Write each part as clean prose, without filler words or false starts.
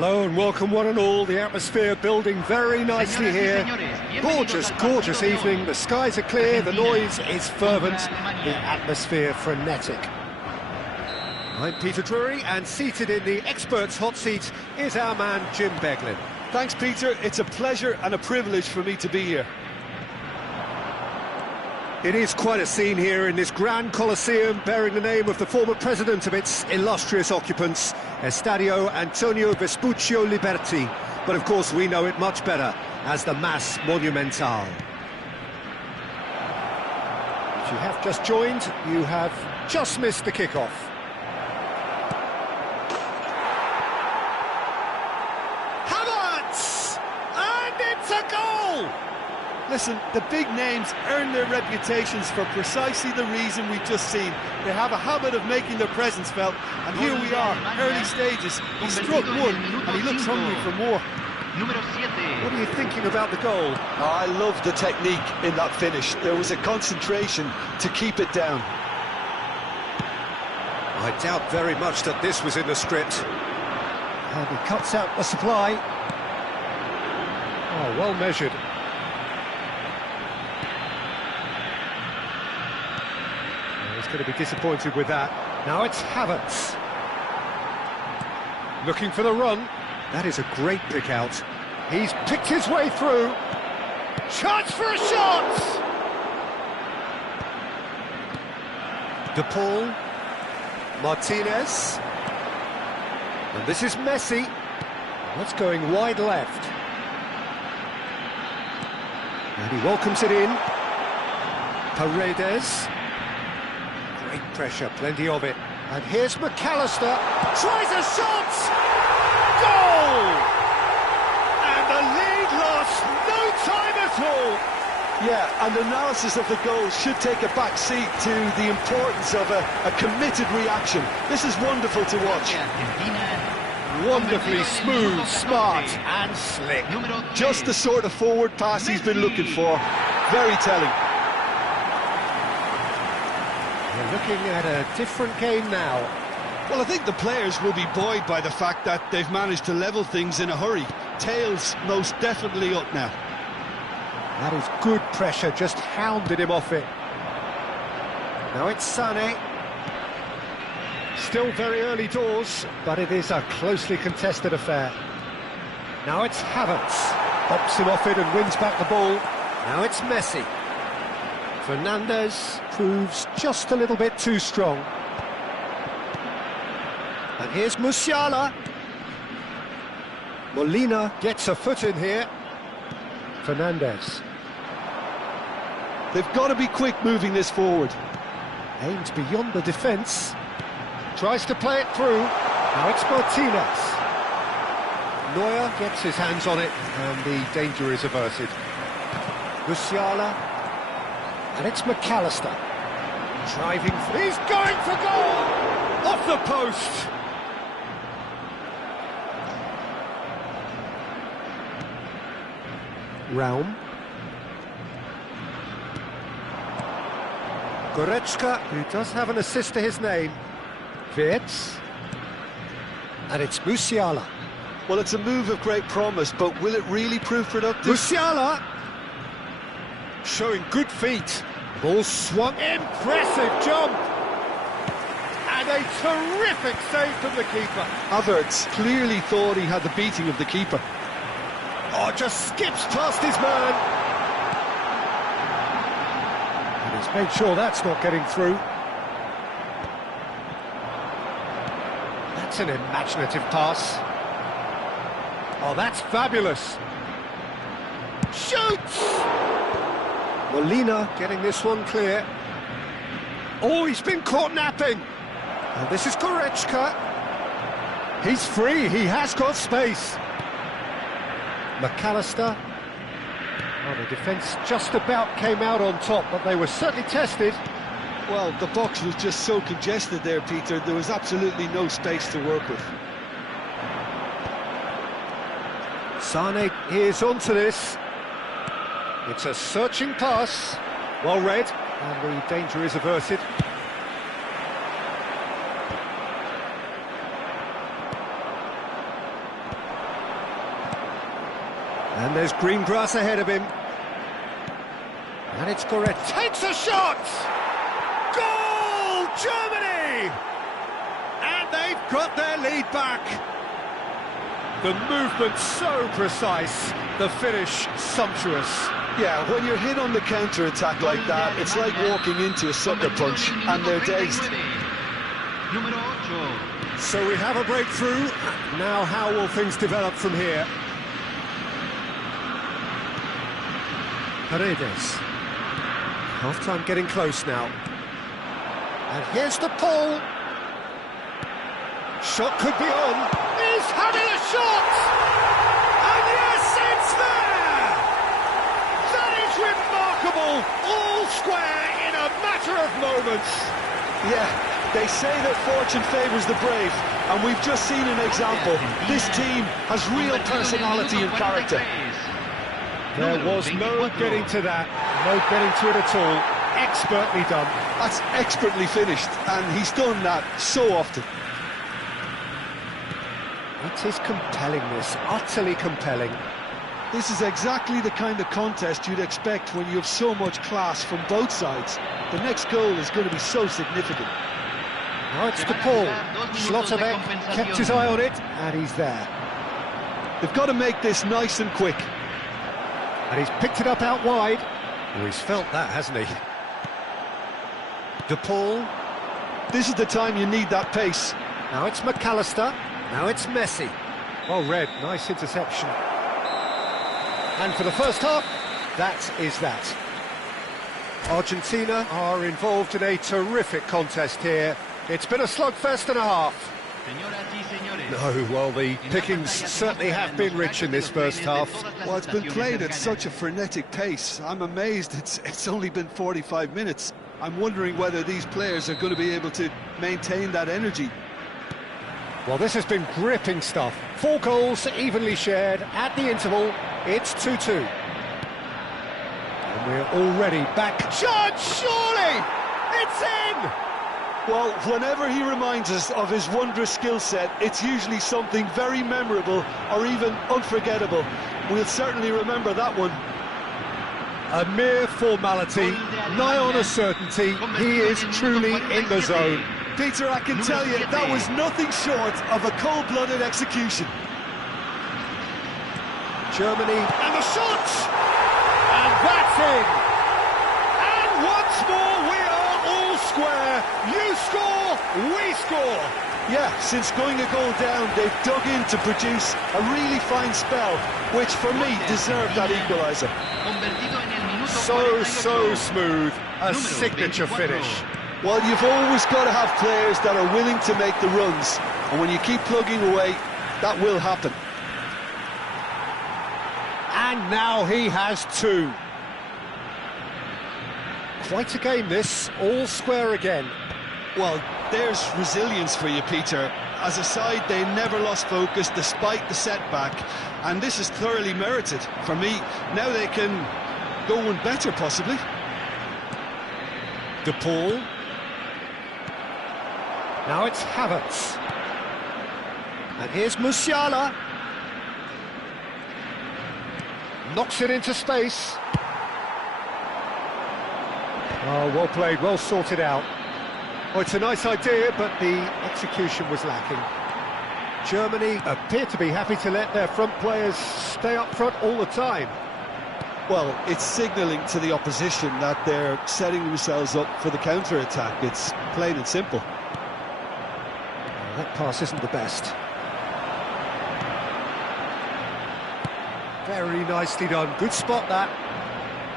Hello and welcome one and all. The atmosphere building very nicely here. Gorgeous, gorgeous evening. The skies are clear, the noise is fervent, the atmosphere frenetic. I'm Peter Drury, and seated in the experts' hot seat is our man Jim Beglin. Thanks, Peter. It's a pleasure and a privilege for me to be here. It is quite a scene here in this grand Colosseum, bearing the name of the former president of its illustrious occupants, Estadio Antonio Vespuccio Liberti. But of course we know it much better as the Mas Monumental. If you have just joined, you have just missed the kickoff. Havertz! And it's a goal! Listen, the big names earn their reputations for precisely the reason we've just seen. They have a habit of making their presence felt, and here we are, early stages. He struck one, and he looks hungry for more. What are you thinking about the goal? I love the technique in that finish. There was a concentration to keep it down. I doubt very much that this was in the script. And he cuts out the supply. Oh, well measured. Going to be disappointed with that. Now it's Havertz. Looking for the run. That is a great pick out. He's picked his way through. Chance for a shot! De Paul. Martinez. And this is Messi. That's going wide left. And he welcomes it in. Paredes. Great pressure, plenty of it. And here's McAllister, tries a shot! Goal! And the lead lost no time at all! Yeah, and analysis of the goal should take a back seat to the importance of a committed reaction. This is wonderful to watch. Wonderfully smooth, smart and slick. Just the sort of forward pass he's been looking for. Very telling. We're looking at a different game now. Well, I think the players will be buoyed by the fact that they've managed to level things in a hurry. Tails most definitely up now. That is good pressure, just hounded him off it. Now it's Sané. Still very early doors, but it is a closely contested affair. Now it's Havertz. Bops him off it and wins back the ball. Now it's Messi. Fernandez proves just a little bit too strong. And here's Musiala. Molina gets a foot in here. Fernandez. They've got to be quick moving this forward. Aims beyond the defence. Tries to play it through. Now it's Martinez. Neuer gets his hands on it and the danger is averted. Musiala. And it's McAllister. Driving. He's going for goal! Off the post! Raum. Goretzka, who does have an assist to his name. Wirtz. And it's Musiala. Well, it's a move of great promise, but will it really prove productive? Musiala! Showing good feet. Ball swung. Impressive jump! And a terrific save from the keeper. Havertz clearly thought he had the beating of the keeper. Oh, just skips past his man. And he's made sure that's not getting through. That's an imaginative pass. Oh, that's fabulous. Shoots! Molina getting this one clear. Oh, he's been caught napping. And this is Goretzka. He's free, he has got space. McAllister. Oh, the defence just about came out on top, but they were certainly tested. Well, the box was just so congested there, Peter. There was absolutely no space to work with. Sané is onto this. It's a searching pass. Well read, and the danger is averted. And there's green grass ahead of him. And it's correct. Takes a shot! Goal! Germany! And they've got their lead back. The movement so precise, the finish sumptuous. Yeah, when you're hit on the counter-attack like that, it's like walking into a sucker punch, and they're dazed. So we have a breakthrough. Now how will things develop from here? Paredes. Half-time getting close now. And here's the pull. Shot could be on. He's having a shot! And yes, it's there! That is remarkable! All square in a matter of moments. Yeah, they say that fortune favours the brave, and we've just seen an example. This team has real personality and character. There was no getting to that, no getting to it at all. Expertly done. That's expertly finished, and he's done that so often. It is compelling, this, utterly compelling. This is exactly the kind of contest you'd expect when you have so much class from both sides. The next goal is going to be so significant. Now it's to Paul. Schlotterbeck kept his eye on it, and he's there. They've got to make this nice and quick. And he's picked it up out wide. Oh, he's felt that, hasn't he? De Paul. This is the time you need that pace. Now it's McAllister. Now it's Messi. Well read, nice interception. And for the first half, that is that. Argentina are involved in a terrific contest here. It's been a slugfest and a half. No, well, the pickings certainly have been rich in this first half. Well, it's been played at such a frenetic pace. I'm amazed it's only been 45 minutes. I'm wondering whether these players are going to be able to maintain that energy. Well, this has been gripping stuff. 4 goals evenly shared at the interval. It's 2-2. And we're already back. Judge, surely! It's in! Well, whenever he reminds us of his wondrous skill set, it's usually something very memorable or even unforgettable. We'll certainly remember that one. A mere formality, nigh on a certainty. He is truly in the zone. Peter, I can tell you, that was nothing short of a cold-blooded execution. Germany, and the shot! And that's in! And once more we are all square. You score, we score! Yeah, since going a goal down, they've dug in to produce a really fine spell, which for me deserved that equaliser. So smooth, a signature finish. Well, you've always got to have players that are willing to make the runs, and when you keep plugging away, that will happen. And now he has 2. Quite a game this, all square again. Well, there's resilience for you, Peter. As a side, they never lost focus despite the setback, and this is thoroughly merited. For me, now they can go one better, possibly. De Paul. Now it's Havertz. And here's Musiala. Knocks it into space. Oh, well played, well sorted out. Oh, it's a nice idea, but the execution was lacking. Germany appear to be happy to let their front players stay up front all the time. Well, it's signalling to the opposition that they're setting themselves up for the counter-attack. It's plain and simple. That pass isn't the best. Very nicely done. Good spot, that.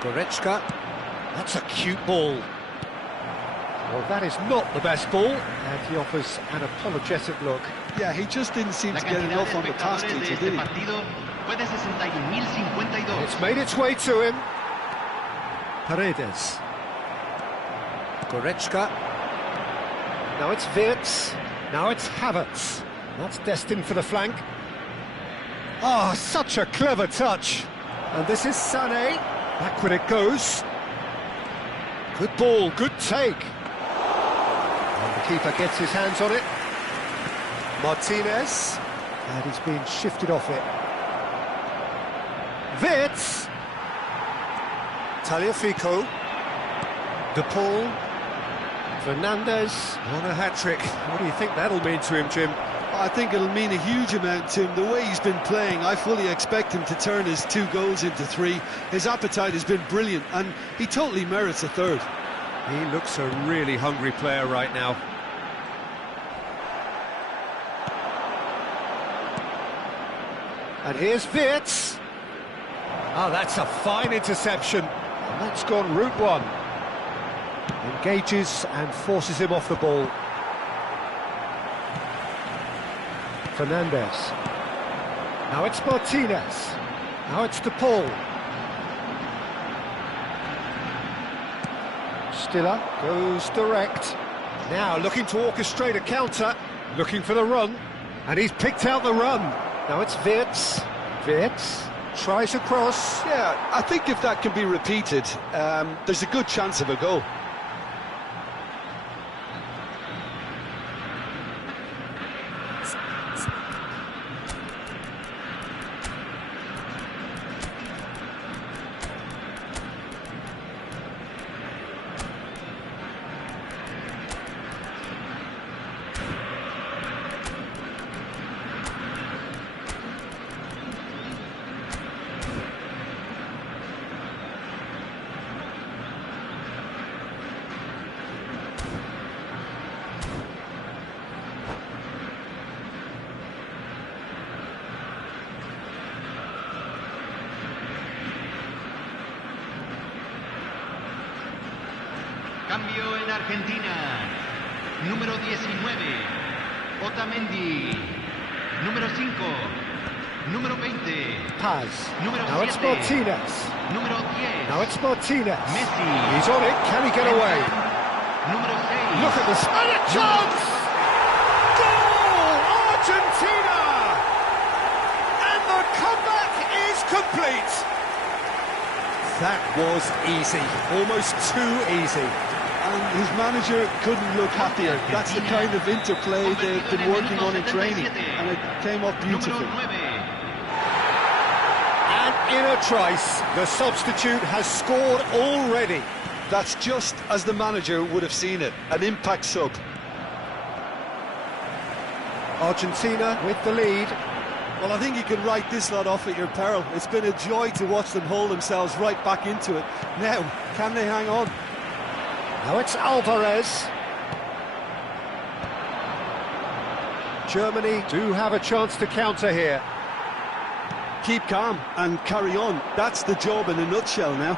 Goretzka. That's a cute ball. Well, that is not the best ball. And he offers an apologetic look. Yeah, he just didn't seem to get enough on the pass, Peter, did he? It's made its way to him. Paredes. Goretzka. Now it's Wirtz. Now it's Havertz. That's destined for the flank. Oh, such a clever touch. And this is Sané. Backward it goes. Good ball, good take. And the keeper gets his hands on it. Martinez. And he's being shifted off it. Wirtz. Tagliafico. De Paul. Fernandez on a hat-trick. What do you think that'll mean to him, Jim? I think it'll mean a huge amount to him. The way he's been playing, I fully expect him to turn his 2 goals into 3. His appetite has been brilliant, and he totally merits a third. He looks a really hungry player right now. And here's Wirtz. Oh, that's a fine interception. And that's gone route 1. Engages and forces him off the ball. Fernandez. Now it's Martinez. Now it's De Paul. Stiller goes direct. Now looking to orchestrate a counter. Looking for the run. And he's picked out the run. Now it's Wirtz. Wirtz tries a cross. Yeah, I think if that can be repeated, there's a good chance of a goal. Cambio en Argentina. Número 19, Otamendi. Número 5, número 20. Paz. Número Now it's 7. Martinez. Número 10. Now it's Martinez. Messi. He's on it. Can he get away? Número 6. Look at this. And a chance! Goal! Argentina! And the comeback is complete. That was easy. Almost too easy. And his manager couldn't look happier. That's the kind of interplay they've been working on in training, and it came off beautifully. And in a trice, the substitute has scored already. That's just as the manager would have seen it, an impact sub. Argentina with the lead. Well, I think you can write this lot off at your peril. It's been a joy to watch them hold themselves right back into it. Now, can they hang on? Now it's Alvarez. Germany do have a chance to counter here. Keep calm and carry on. That's the job in a nutshell now.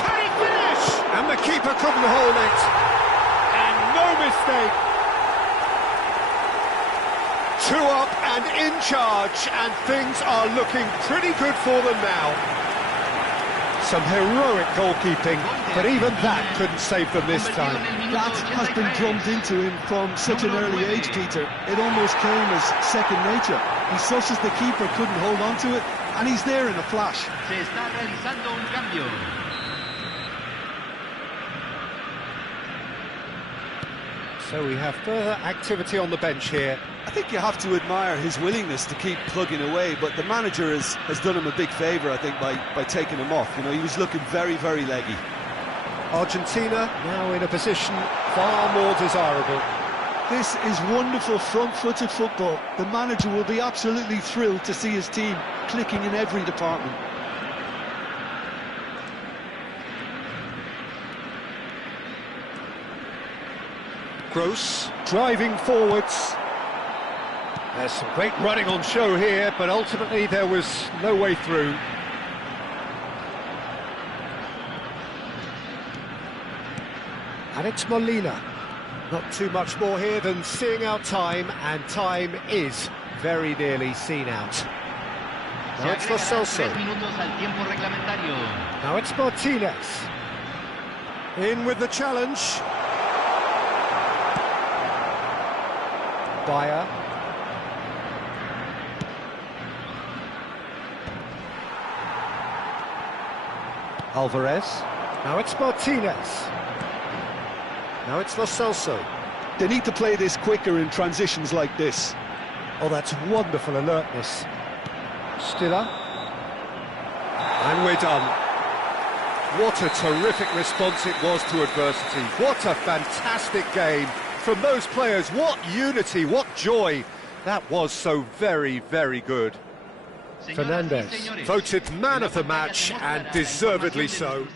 Can he finish? And the keeper couldn't hold it. And no mistake. 2 up and in charge, and things are looking pretty good for them now. Some heroic goalkeeping, but even that couldn't save them this time. That has been drummed into him from such an early age, Peter. It almost came as second nature. He sushes the keeper, couldn't hold on to it, and he's there in a flash. Se está realizando un cambio. So we have further activity on the bench here. I think you have to admire his willingness to keep plugging away, but the manager has done him a big favour, I think, by taking him off. You know, he was looking very, very leggy. Argentina now in a position far more desirable. This is wonderful front-footed football. The manager will be absolutely thrilled to see his team clicking in every department. Gross driving forwards. There's some great running on show here, but ultimately there was no way through. And it's Molina. Not too much more here than seeing out time, and time is very nearly seen out. Now it's Lo Celso. Now it's Martinez. In with the challenge. Bayer. Alvarez. Now it's Martinez. Now it's Lo Celso. They need to play this quicker in transitions like this. Oh, that's wonderful alertness. Stiller. And we're done. What a terrific response it was to adversity. What a fantastic game from those players. What unity, what joy. That was so very, very good. Fernandez, voted man of the match, and deservedly so.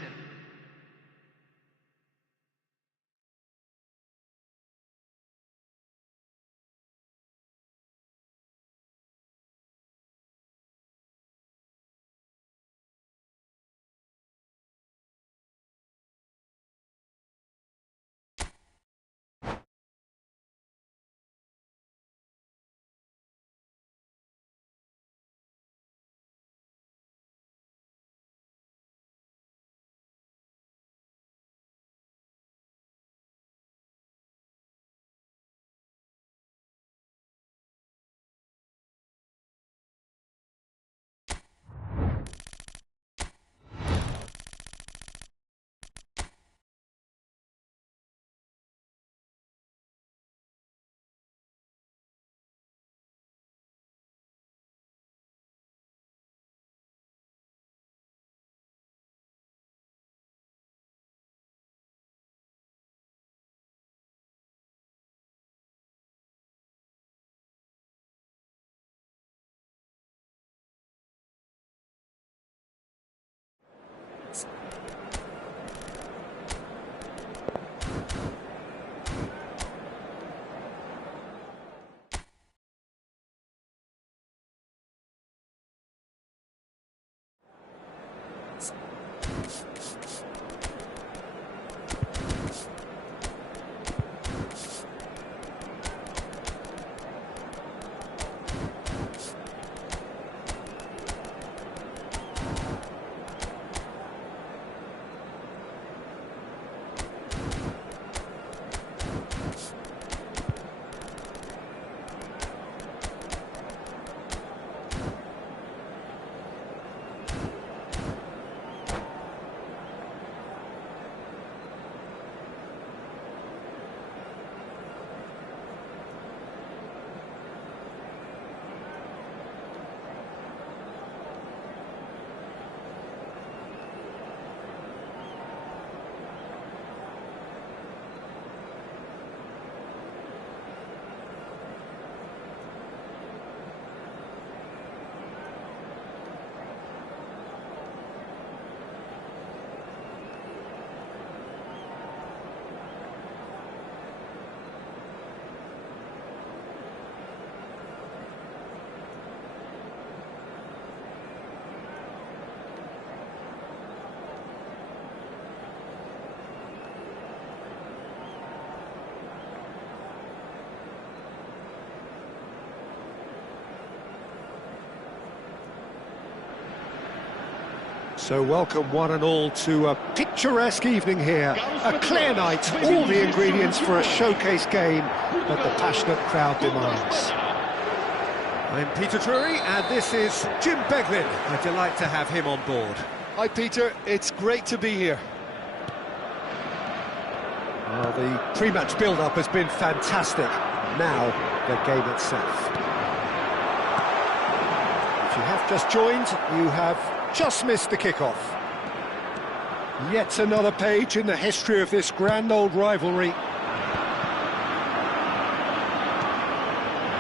So welcome one and all to a picturesque evening here. A clear night, all the ingredients for a showcase game that the passionate crowd demands. I'm Peter Drury and this is Jim Beglin. A delight to have him on board. Hi Peter, it's great to be here. Well, the pre-match build-up has been fantastic. Now, the game itself. If you have just joined, you have just missed the kickoff. Yet another page in the history of this grand old rivalry.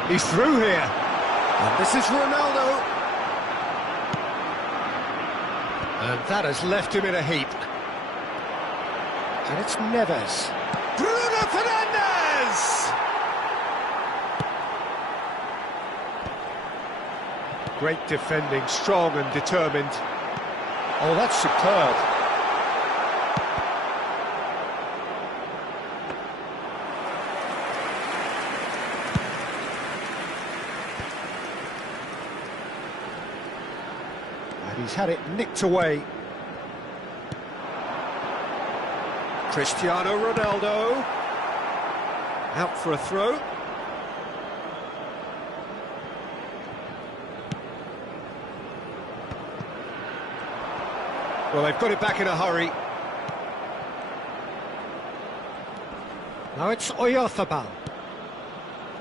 He's through here. And this is Ronaldo. And that has left him in a heap. And it's Neves. Bruno Fernandes! Great defending, strong and determined. Oh, that's superb. And he's had it nicked away. Cristiano Ronaldo. Out for a throw. Well, they've got it back in a hurry. Now it's Oyarzabal.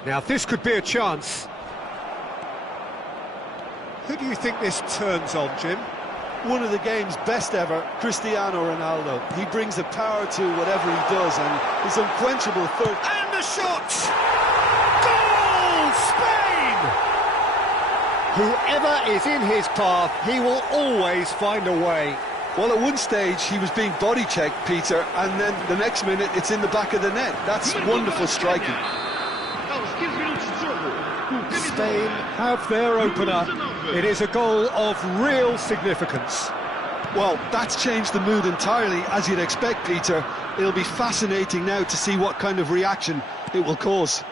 Now this could be a chance. Who do you think this turns on, Jim? One of the game's best ever, Cristiano Ronaldo. He brings the power to whatever he does, and his unquenchable thirst. And the shot! Goal! Spain! Whoever is in his path, he will always find a way. Well, at one stage, he was being body-checked, Peter, and then the next minute, it's in the back of the net. That's wonderful striking. Spain have their opener. It is a goal of real significance. Well, that's changed the mood entirely, as you'd expect, Peter. It'll be fascinating now to see what kind of reaction it will cause.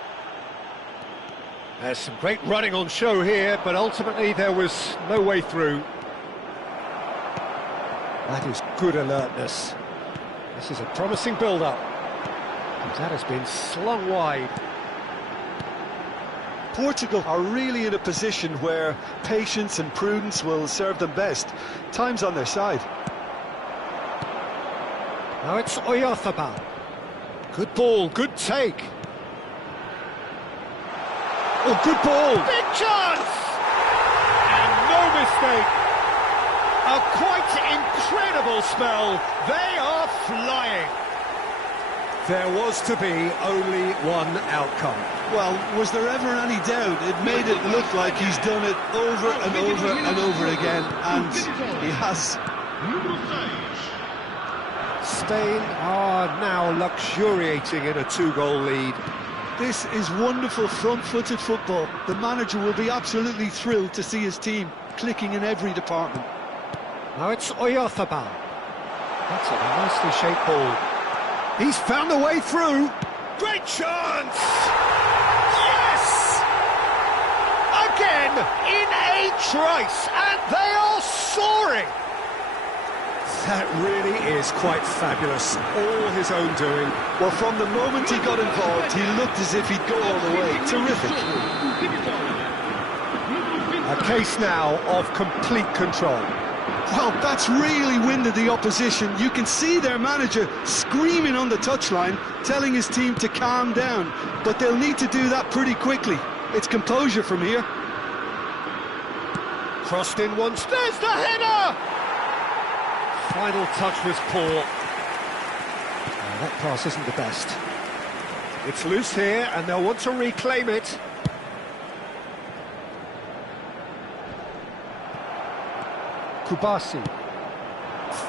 There's some great running on show here, but ultimately there was no way through. That is good alertness. This is a promising build-up. That has been slung wide. Portugal are really in a position where patience and prudence will serve them best. Time's on their side. Now it's Oyarzabal. Good ball, good take. Oh, good ball! Big chance! And no mistake. A quite incredible spell. They are flying. There was to be only one outcome. Well, was there ever any doubt? It made it look like he's done it over and over and over again, and he has. Spain are now luxuriating in a 2-goal lead. This is wonderful front-footed football. The manager will be absolutely thrilled to see his team clicking in every department. Now it's Oyarzabal. That's a nicely shaped ball. He's found a way through. Great chance! Yes! Again, in a trice, and they are soaring! That really is quite fabulous. All his own doing. Well, from the moment he got involved, he looked as if he'd go all the way. Terrific. A case now of complete control. Well, that's really winded the opposition. You can see their manager screaming on the touchline, telling his team to calm down. But they'll need to do that pretty quickly. It's composure from here. Crossed in once. There's the header! Final touch was poor. That pass isn't the best. It's loose here, and they'll want to reclaim it. Kubasi.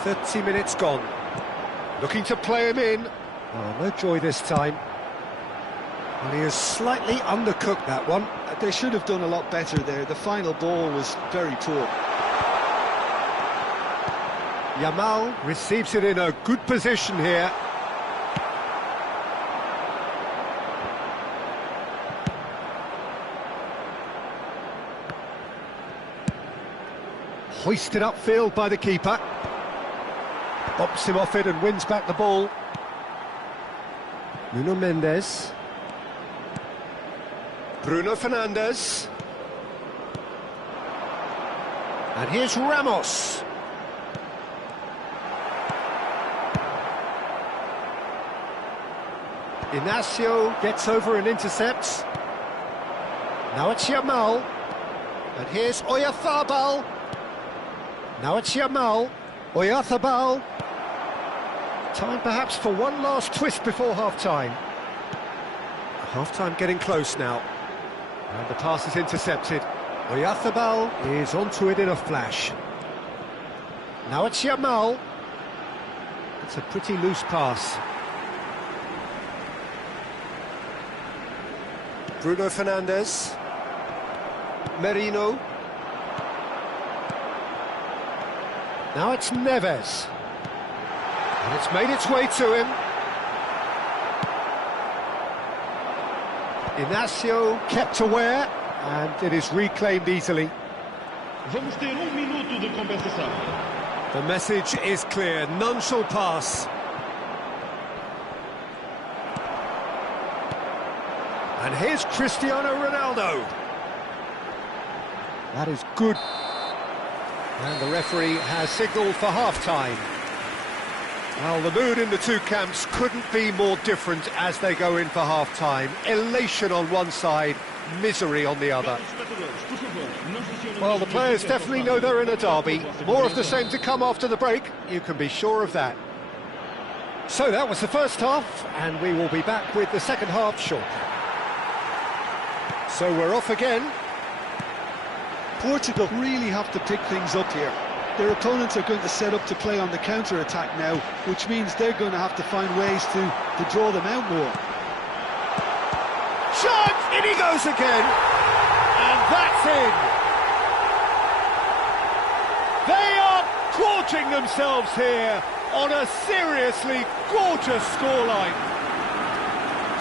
30 minutes gone. Looking to play him in. Oh, no joy this time. Well, he has slightly undercooked that one. They should have done a lot better there. The final ball was very poor. Yamal receives it in a good position here. Hoisted upfield by the keeper. Bops him off it and wins back the ball. Nuno Mendes. Bruno Fernandes. And here's Ramos. Inacio gets over and intercepts. Now it's Yamal. And here's Oyarzabal. Now it's Yamal. Oyarzabal. Time perhaps for one last twist before half-time. Half-time getting close now. And the pass is intercepted. Oyarzabal is onto it in a flash. Now it's Yamal. It's a pretty loose pass. Bruno Fernandes. Merino. Now it's Neves. And it's made its way to him. Inacio kept aware, and it is reclaimed easily. Vamos ter minuto de compensação. The message is clear, none shall pass. And here's Cristiano Ronaldo. That is good. And the referee has signalled for half-time. Well, the mood in the two camps couldn't be more different as they go in for half-time. Elation on one side, misery on the other. Well, the players definitely know they're in a derby. More of the same to come after the break, you can be sure of that. So that was the first half, and we will be back with the second half shortly. So we're off again. Portugal really have to pick things up here. Their opponents are going to set up to play on the counter-attack now, which means they're going to have to find ways to draw them out more. Shot! In he goes again! And that's in! They are gorging themselves here on a seriously gorgeous scoreline.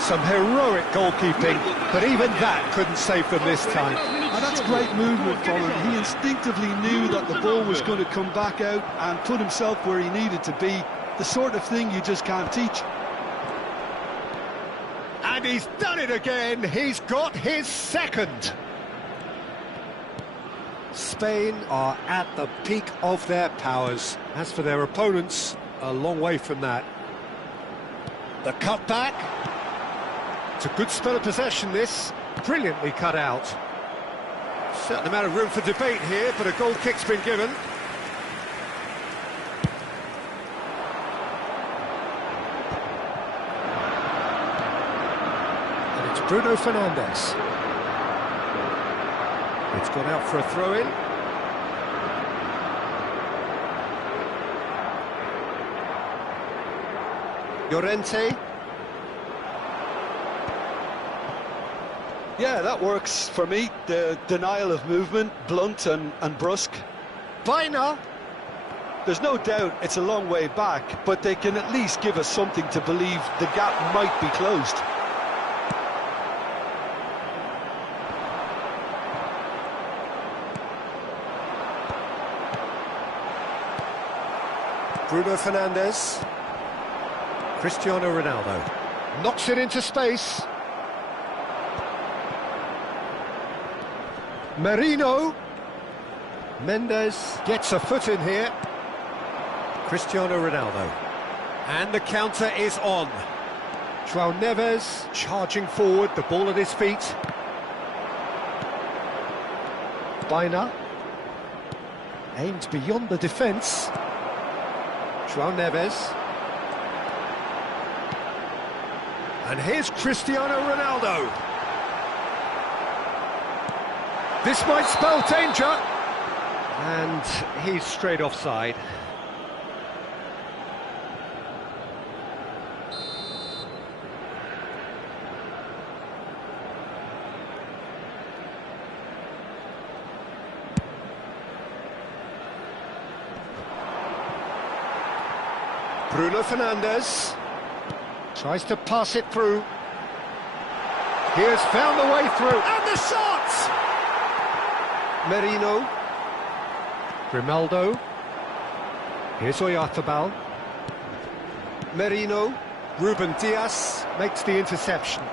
Some heroic goalkeeping, but even that couldn't save them this time. And that's great movement from him. He instinctively knew that the ball was going to come back out and put himself where he needed to be. The sort of thing you just can't teach. And he's done it again. He's got his second. Spain are at the peak of their powers. As for their opponents, a long way from that. The cutback. It's a good spell of possession, this. Brilliantly cut out. Certain amount of room for debate here, but a goal kick's been given. And it's Bruno Fernandes. It's gone out for a throw-in. Llorente. Yeah, that works for me. The denial of movement, blunt and brusque. Baina. There's no doubt it's a long way back, but they can at least give us something to believe the gap might be closed. Bruno Fernandes. Cristiano Ronaldo. Knocks it into space. Merino. Mendes gets a foot in here. Cristiano Ronaldo. And the counter is on. João Neves charging forward, the ball at his feet. Baina. Aimed beyond the defence. João Neves. And here's Cristiano Ronaldo. This might spell danger. And he's straight offside. Bruno Fernandes tries to pass it through. He has found the way through, and the shot! Merino. Grimaldo. Here's Oyarzabal. Merino. Ruben Dias makes the interception.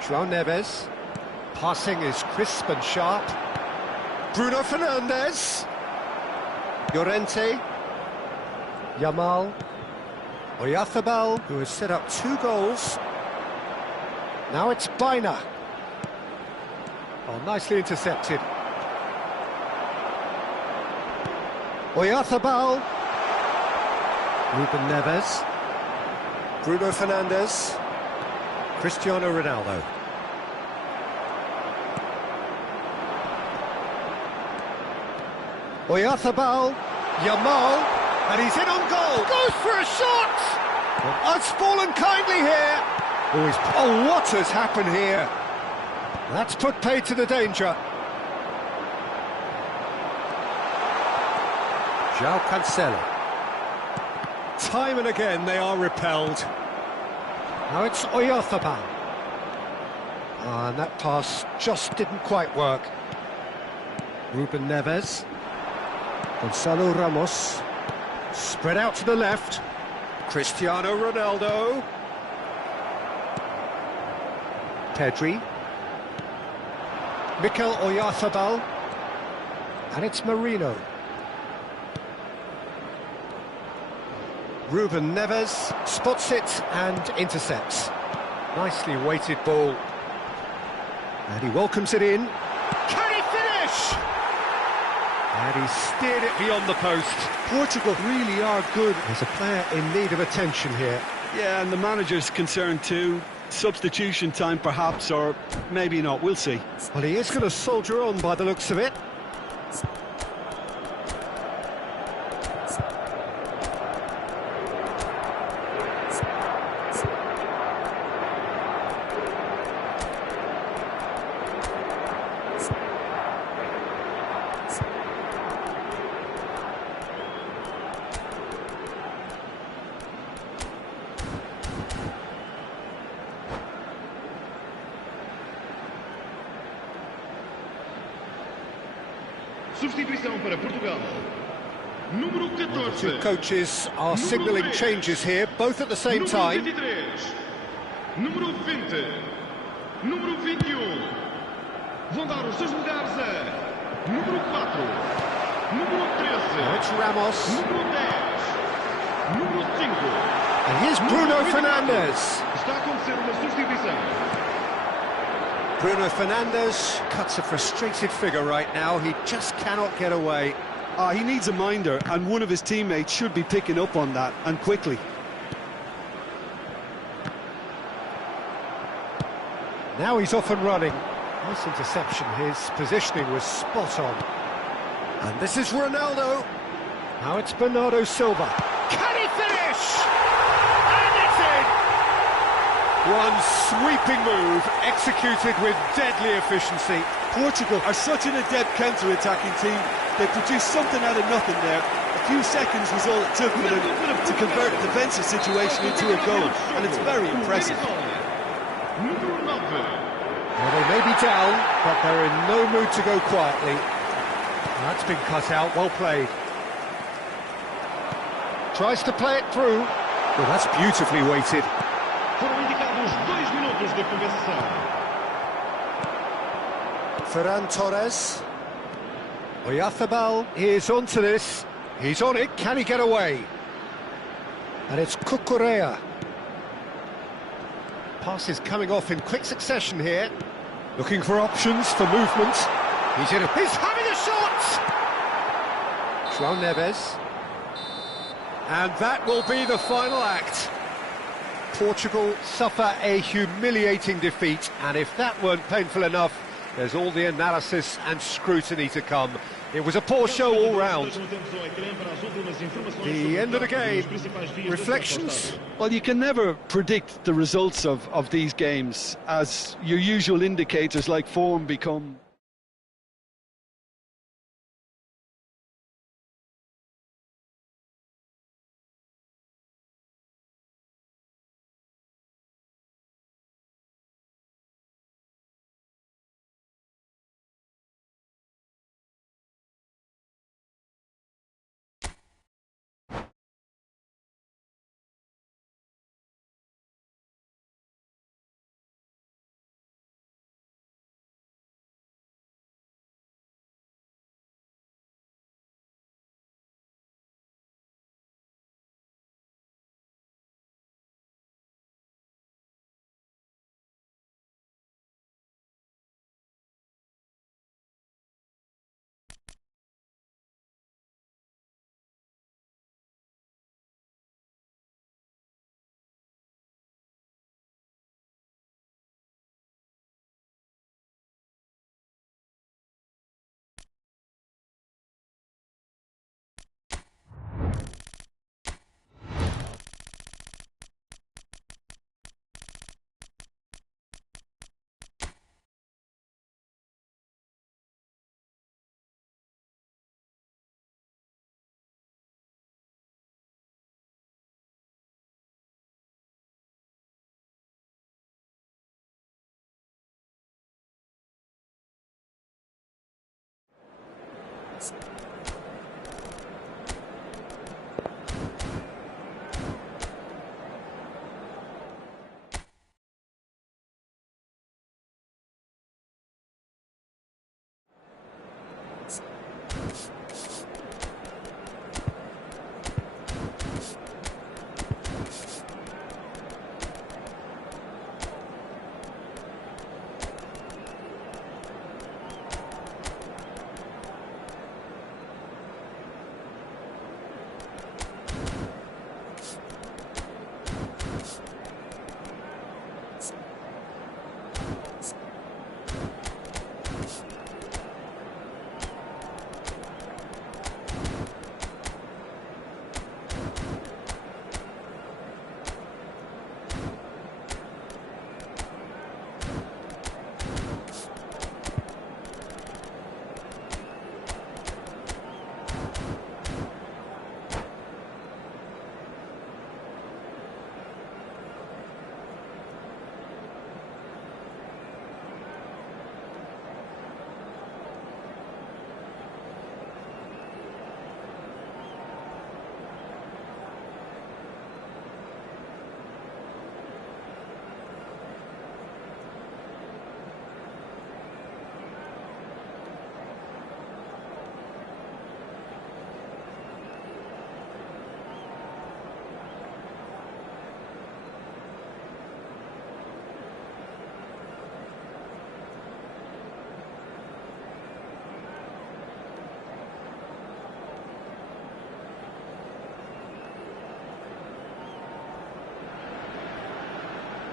João Neves. Passing is crisp and sharp. Bruno Fernandes. Llorente. Yamal. Oyarzabal, who has set up 2 goals. Now it's Baina. Oh, nicely intercepted. Oyarzabal. Ruben Neves. Bruno Fernandes. Cristiano Ronaldo. Oyarzabal. Yamal. And he's in on goal. Goes for a shot. Well, it's fallen kindly here. Oh, what has happened here? That's put paid to the danger. João Cancelo. Time and again they are repelled. Now it's Oyarzabal. And that pass just didn't quite work. Ruben Neves. Gonzalo Ramos. Spread out to the left. Cristiano Ronaldo. Pedri. Mikel Oyarzabal. And it's Merino. Ruben Neves spots it and intercepts. Nicely weighted ball. And he welcomes it in. Can he finish? And he steered it beyond the post. Portugal really are good. There's a player in need of attention here. Yeah, and the manager's concerned too. Substitution time perhaps, or maybe not, we'll see. Well, he is going to soldier on by the looks of it. Substituição para Portugal. Número 14. Two coaches are signalling changes here, both at the same time. Número 20. Número 21. Vão dar os seus lugares a número 4. Número 13. Now it's Ramos. Número 10. Número 5. And here's Bruno Fernandes. Está a acontecer uma substituição. Bruno Fernandes cuts a frustrated figure right now. He just cannot get away. He needs a minder, and one of his teammates should be picking up on that, and quickly. Now he's off and running. Nice interception. His positioning was spot on. And this is Ronaldo. Now it's Bernardo Silva. Can he finish? And it's in! One sweeping move, executed with deadly efficiency. Portugal are such an adept counter-attacking team. They produced something out of nothing there. A few seconds was all it took for them to convert a defensive situation into a goal, and it's very impressive. Well, they may be down, but they're in no mood to go quietly. That's been cut out, well played. Tries to play it through. Well, that's beautifully weighted. Foram indicados 2 minutos de compensação. Ferran Torres. Oyarzabal is onto this. He's on it. Can he get away? And it's Cucurella. Passes coming off in quick succession here. Looking for options for movement. He's having a shot! João Neves. And that will be the final act. Portugal suffer a humiliating defeat, and if that weren't painful enough, there's all the analysis and scrutiny to come. It was a poor show all round. The end of the game. Reflections? Well, you can never predict the results of these games, as your usual indicators like form become...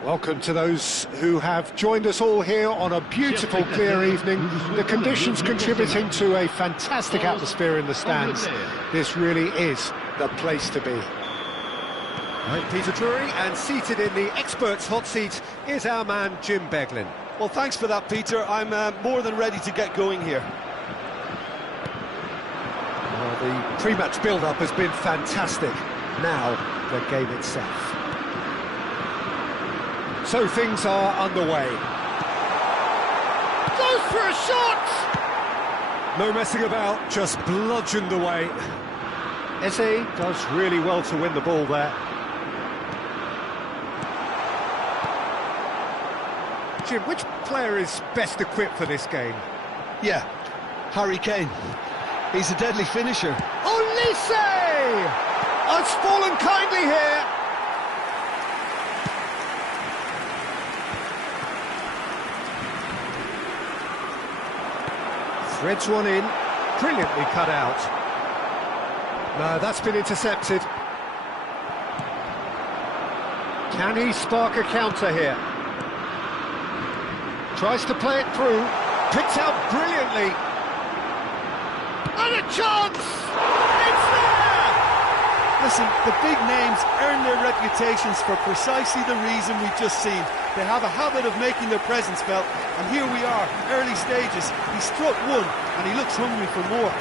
Welcome to those who have joined us all here on a beautiful, clear evening. The conditions contributing to a fantastic atmosphere in the stands. This really is the place to be. Right, Peter Drury, and seated in the experts' hot seat is our man Jim Beglin. Well, thanks for that, Peter. I'm more than ready to get going here. Well, the pre-match build-up has been fantastic. Now, the game itself. So things are underway. Goes for a shot! No messing about, just bludgeoned away. Eze does really well to win the ball there. Jim, which player is best equipped for this game? Yeah, Harry Kane. He's a deadly finisher. Olise! Has fallen kindly here. Threads one in, brilliantly cut out. No, that's been intercepted. Can he spark a counter here? Tries to play it through, picks out brilliantly. And a chance! It's there! Listen, the big names earn their reputations for precisely the reason we've just seen. They have a habit of making their presence felt, and here we are, early stages. He struck one, and he looks hungry for more.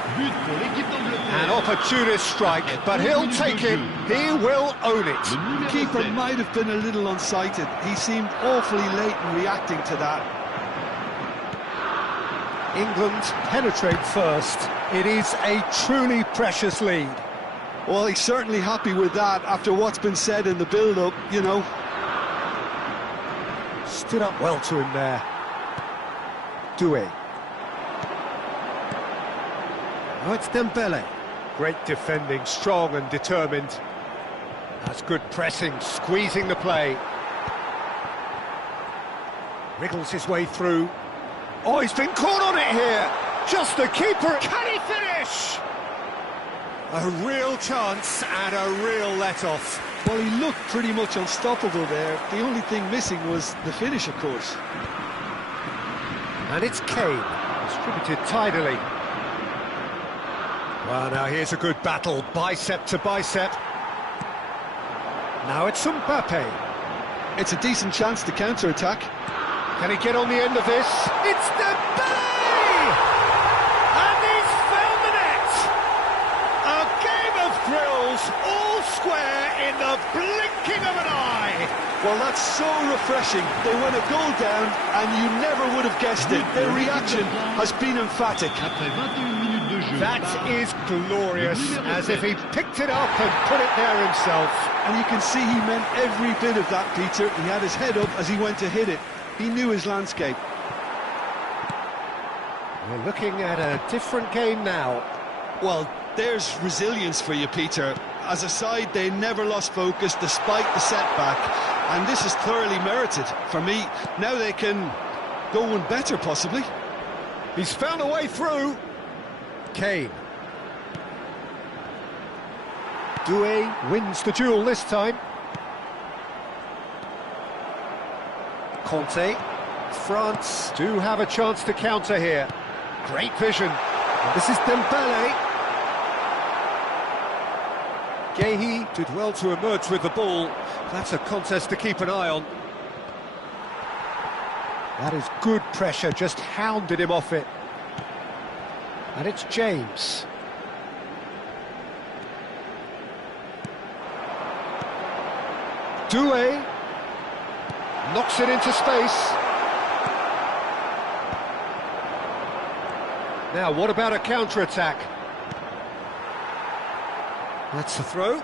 An opportunist strike, but he'll take it. He will own it. The keeper might have been a little unsighted. He seemed awfully late in reacting to that. England penetrate first. It is a truly precious lead. Well, he's certainly happy with that after what's been said in the build-up, you know. Stood up well to him there. Doué. Oh, it's Dembele. Great defending, strong and determined. That's good pressing, squeezing the play. Wriggles his way through. Oh, he's been caught on it here. Just the keeper. Can he finish? A real chance and a real let-off. Well, he looked pretty much unstoppable there. The only thing missing was the finish, of course. And it's Kane, distributed tidily. Well, now here's a good battle, bicep to bicep. Now it's Mbappe. It's a decent chance to counter-attack. Can he get on the end of this? It's Dembele! And he's found the net! A game of thrills, all square in the blinking of an eye! Well, that's so refreshing. They went a goal down, and you never would have guessed it. Their reaction has been emphatic. That is glorious, as if he picked it up and put it there himself. And you can see he meant every bit of that, Peter. He had his head up as he went to hit it. He knew his landscape. We're looking at a different game now. Well, there's resilience for you, Peter. As a side, they never lost focus despite the setback. And this is thoroughly merited. For me, now they can go one better, possibly. He's found a way through. Kane. Doué wins the duel this time. Conte. France do have a chance to counter here. Great vision. And this is Dembele. KAKI did well to emerge with the ball. That's a contest to keep an eye on. That is good pressure, just hounded him off it. And it's James. Doué knocks it into space. Now, what about a counter-attack? That's the throw.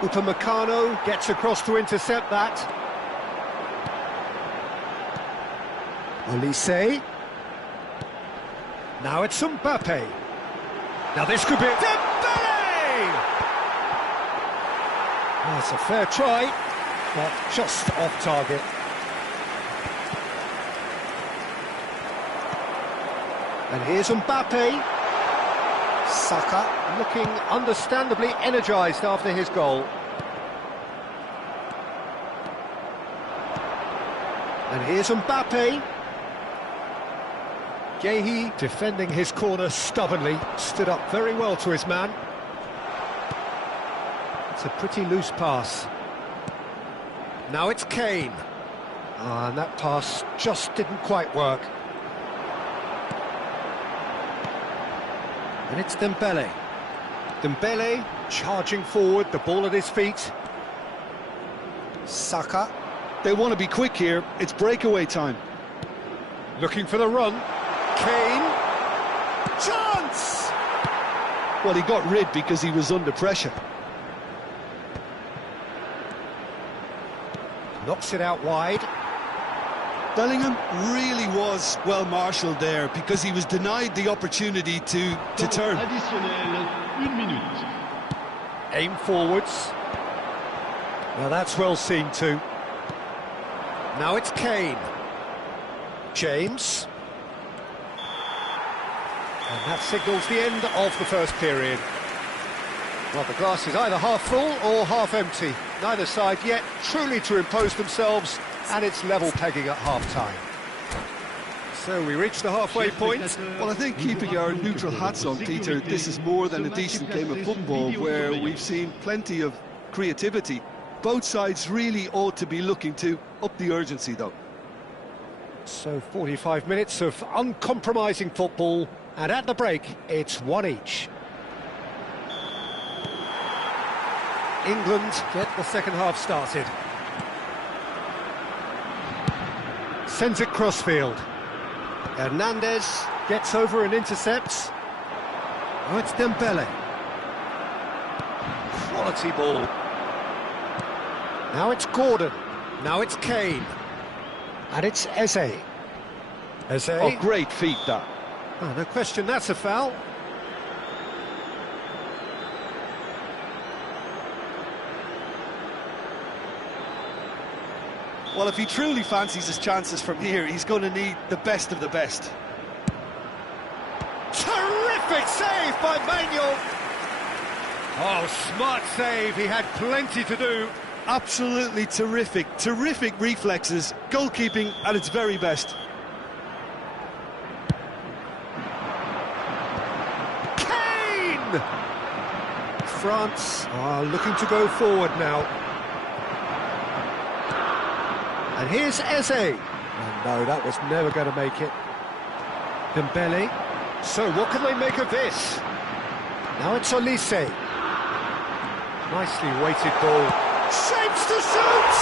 Upamecano gets across to intercept that. Olise. Now it's Mbappe. Now this could be Dembele! That's a fair try, but just off target. And here's Mbappe. Saka looking understandably energised after his goal. And here's Mbappe. KAKI defending his corner stubbornly, stood up very well to his man. It's a pretty loose pass. Now it's Kane. And that pass just didn't quite work. And it's Dembele. Dembele charging forward, the ball at his feet. Saka. They want to be quick here, it's breakaway time. Looking for the run. Kane. Chance! Well, he got rid because he was under pressure. Knocks it out wide. Bellingham really was well marshalled there because he was denied the opportunity to turn. Additionnel, 1 minute. Aim forwards. Now that's well seen too. Now it's Kane. James. And that signals the end of the first period. Well, the glass is either half full or half empty. Neither side yet truly to impose themselves, and it's level pegging at half-time. So we reach the halfway point. Well, I think keeping our neutral hats on, Peter, this is more than a decent game of football where we've seen plenty of creativity. Both sides really ought to be looking to up the urgency, though. So 45 minutes of uncompromising football, and at the break, it's one each. England get the second half started. Sends it crossfield. Hernandez gets over and intercepts. Oh, it's Dembele. Quality ball. Now it's Gordon. Now it's Kane. And it's Eze. Eze. Oh, great feat, that. Oh, no question, that's a foul. Well, if he truly fancies his chances from here, he's going to need the best of the best. Terrific save by Manuel. Oh, smart save, he had plenty to do. Absolutely terrific, terrific reflexes, goalkeeping at its very best. Kane! France are looking to go forward now. And here's Eze. Oh, no, that was never going to make it. Dembele. So what can they make of this? Now it's Olise. Nicely weighted ball. Shapes to shoot!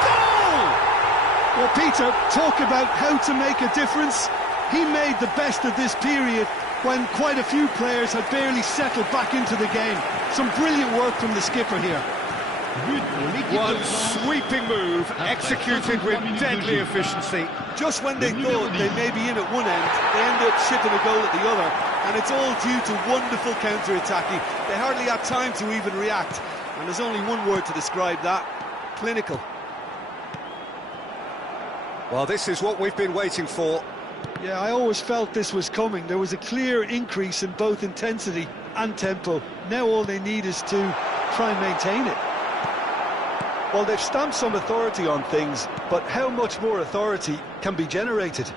Goal! Well, Peter, talk about how to make a difference. He made the best of this period when quite a few players had barely settled back into the game. Some brilliant work from the skipper here. One sweeping move, executed with deadly efficiency. Just when they thought they may be in at one end, they end up shipping a goal at the other, and it's all due to wonderful counter-attacking. They hardly had time to even react, and there's only one word to describe that: clinical. Well, this is what we've been waiting for. Yeah, I always felt this was coming. There was a clear increase in both intensity and tempo. Now all they need is to try and maintain it. Well, they've stamped some authority on things, but how much more authority can be generated?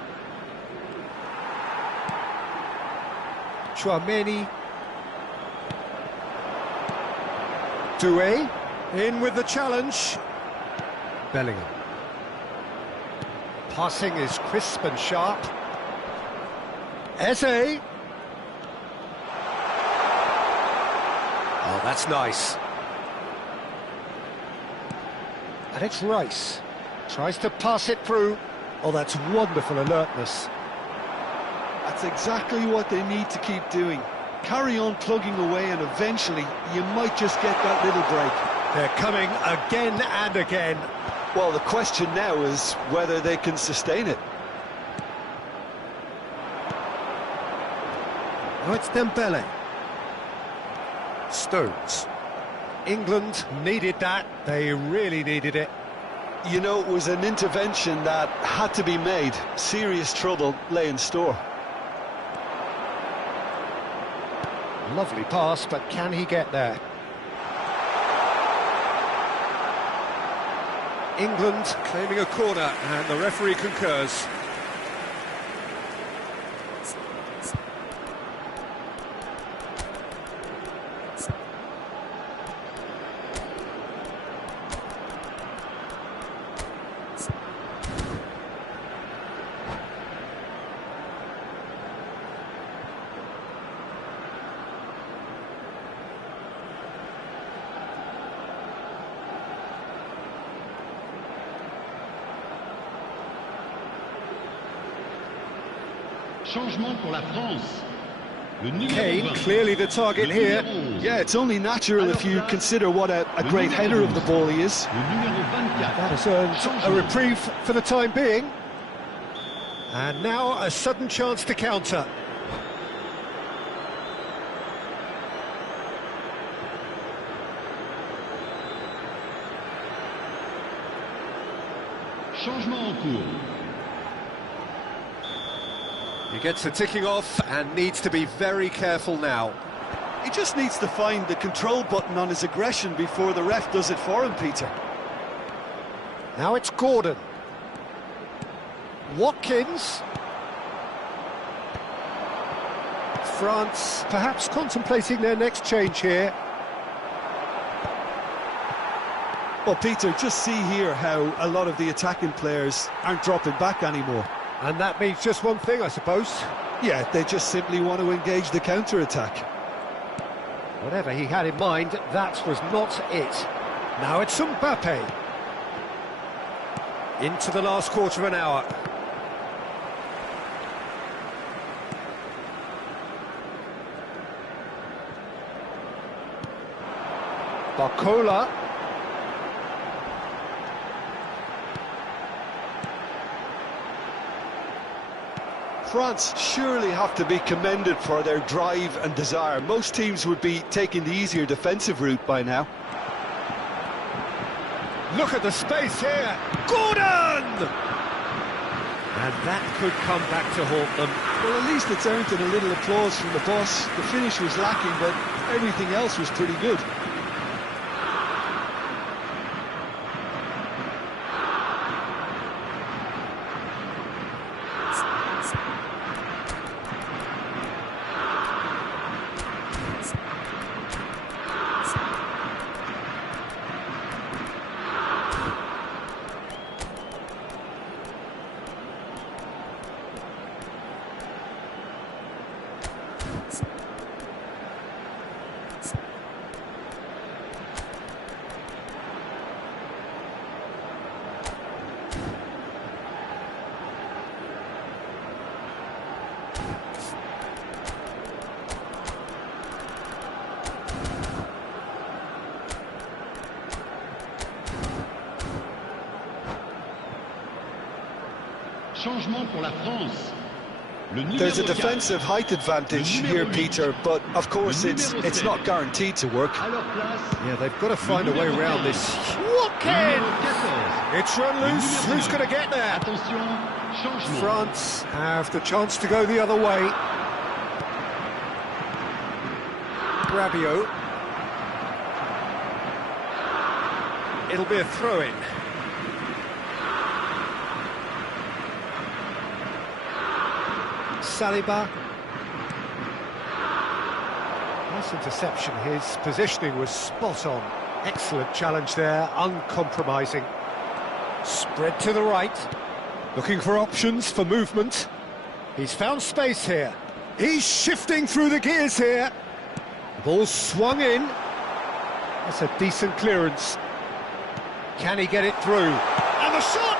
Chouameni. Doué in with the challenge. Bellingham. Passing is crisp and sharp. Eze. Oh, that's nice. And it's Rice. Tries to pass it through. Oh, that's wonderful alertness. That's exactly what they need to keep doing. Carry on plugging away, and eventually you might just get that little break. They're coming again and again. Well, the question now is whether they can sustain it. Oh, it's Dembele. Stones. England needed that. They really needed it. You know, it was an intervention that had to be made. Serious trouble lay in store. Lovely pass, but can he get there? England claiming a corner, and the referee concurs. Changement pour la France. Le numéro Kane, 20. clearly the target Le here. numéro 11. Yeah, it's only natural if you consider what a great header of the ball he is. Le numéro 24. That has earned a Changement. reprieve for the time being. And now a sudden chance to counter. Changement en cours. He gets the ticking off and needs to be very careful now. He just needs to find the control button on his aggression before the ref does it for him, Peter. Now it's Gordon. Watkins. France perhaps contemplating their next change here. Well, Peter, just see here how a lot of the attacking players aren't dropping back anymore. And that means just one thing, I suppose. Yeah, they just simply want to engage the counter-attack. Whatever he had in mind, that was not it. Now it's Mbappe. Into the last quarter of an hour. Barcola. France surely have to be commended for their drive and desire. Most teams would be taking the easier defensive route by now. Look at the space here. Gordon! And that could come back to haunt them. Well, at least it's earned a little applause from the boss. The finish was lacking, but everything else was pretty good. Changement pour la France. Le numéro There's a 4. defensive height advantage here, Peter, but of course it's not guaranteed to work. À leur place. Yeah, they've got to find a way around this. Numéro Watkins! 14. It's run loose. Who's going to get there? Attention, changement. France have the chance to go the other way. Rabiot. It'll be a throw-in. Saliba. Nice interception. His positioning was spot on. Excellent challenge there, uncompromising. Spread to the right. Looking for options for movement. He's found space here. He's shifting through the gears here. The ball swung in. That's a decent clearance. Can he get it through? And the shot!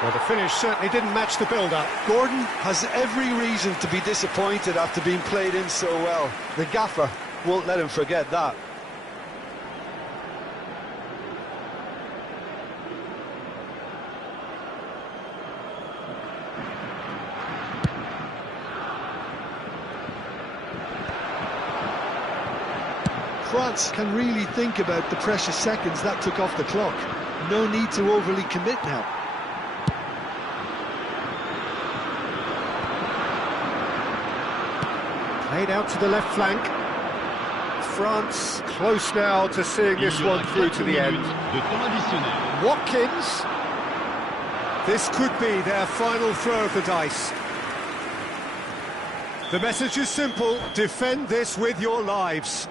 Well, the finish certainly didn't match the build-up. Gordon has every reason to be disappointed after being played in so well. The gaffer won't let him forget that. France can really think about the precious seconds that took off the clock. No need to overly commit now. Played out to the left flank. France close now to seeing this one through to the end. Watkins. This could be their final throw of the dice. The message is simple: defend this with your lives.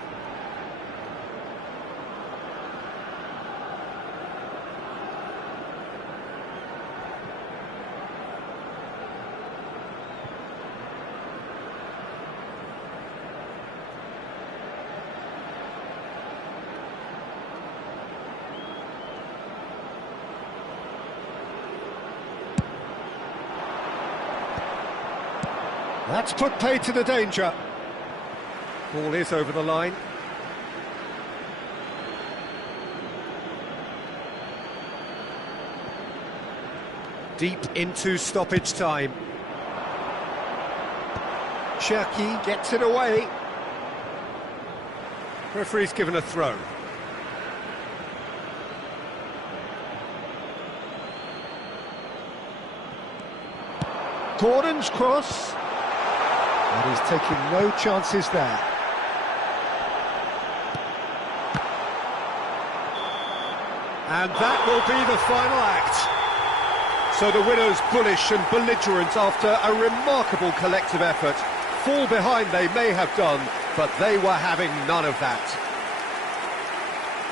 That's put paid to the danger. Ball is over the line. Deep into stoppage time. KAKI gets it away. Referee's given a throw. Gordon's cross. And he's taking no chances there. And that will be the final act. So the winners bullish and belligerent after a remarkable collective effort. Fall behind they may have done, but they were having none of that.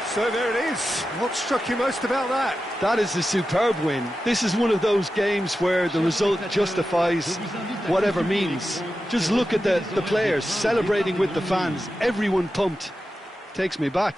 So there it is. What struck you most about that? That is a superb win. This is one of those games where the result justifies whatever means. Just look at the players celebrating with the fans. Everyone pumped. Takes me back.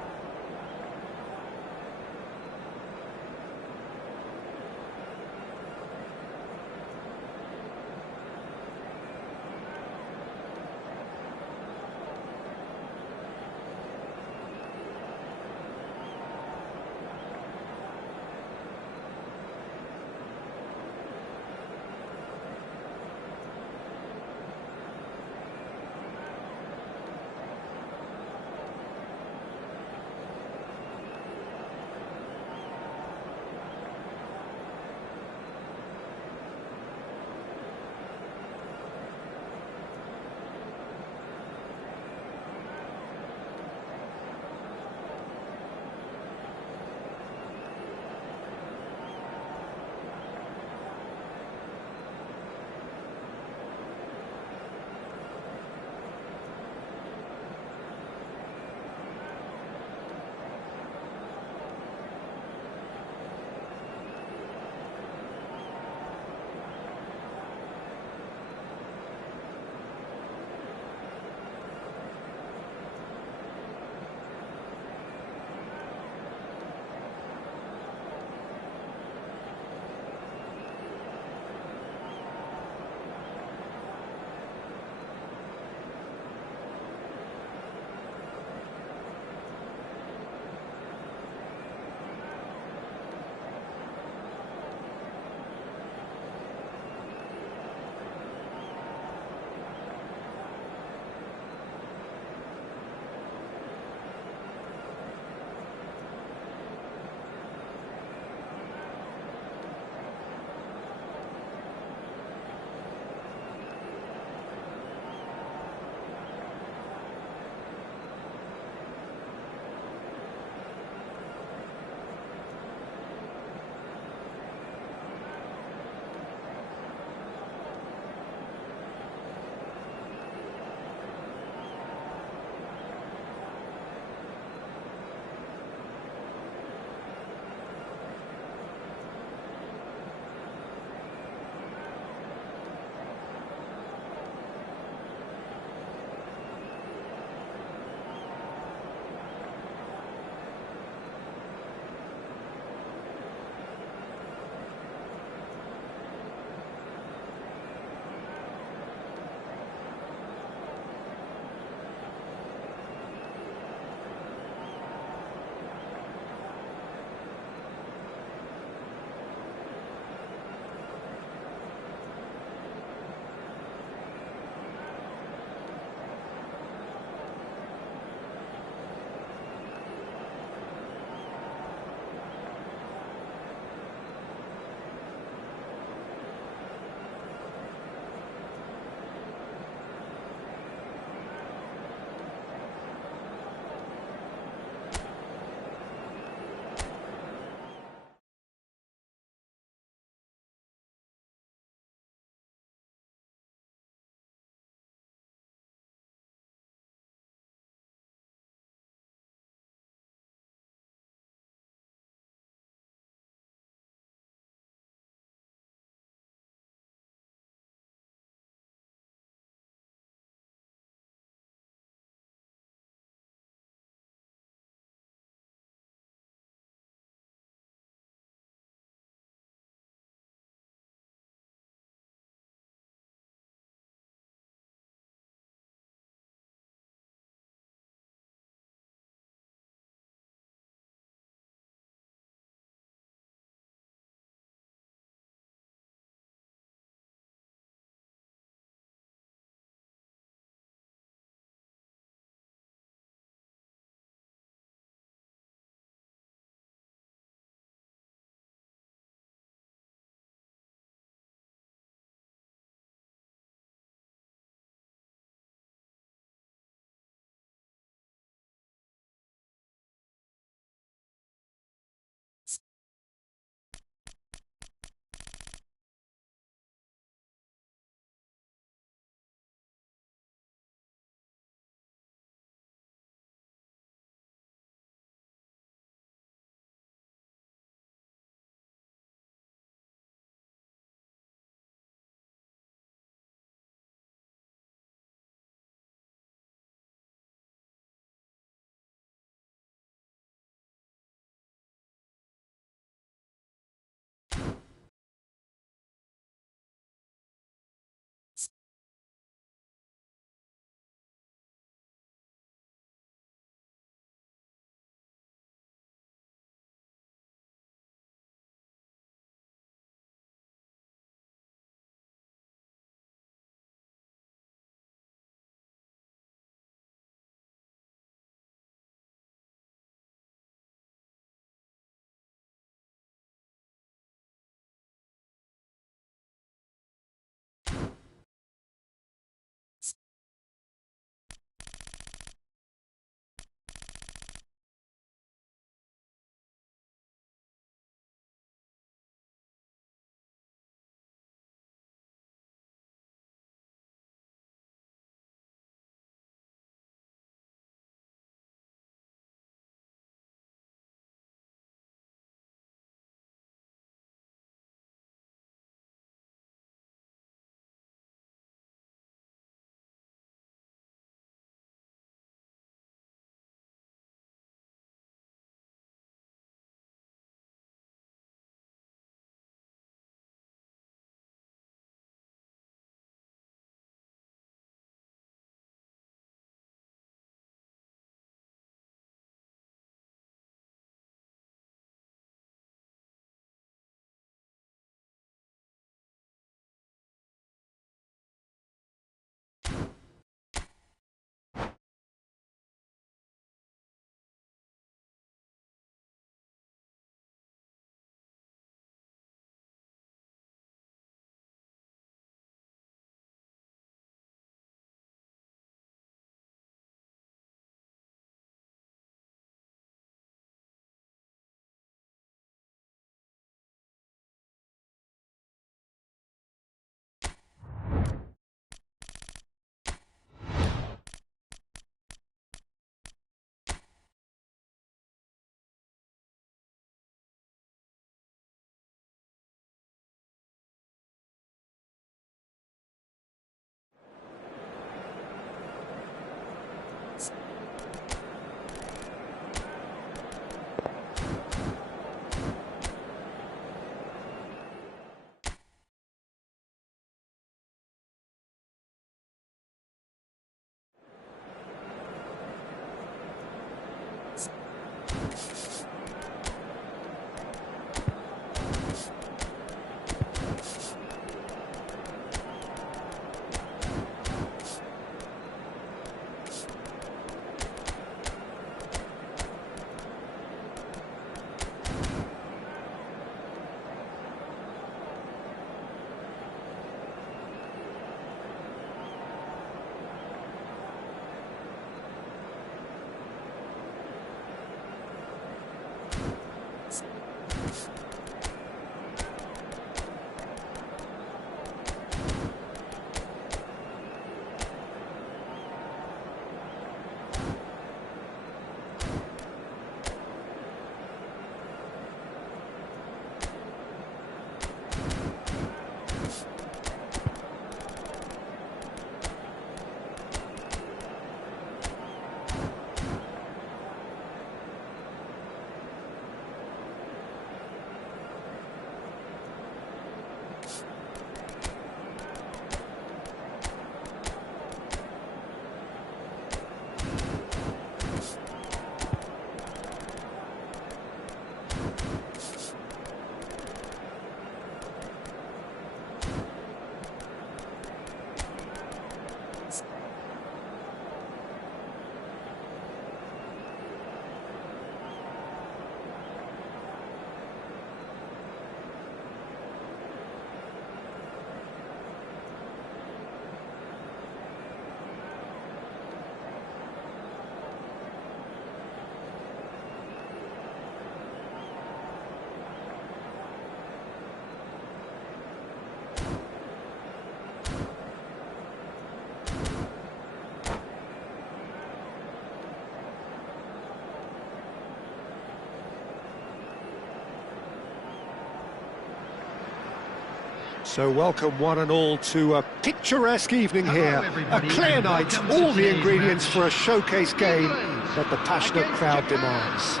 So welcome one and all to a picturesque evening here, a clear night, all the ingredients for a showcase game that the passionate crowd demands.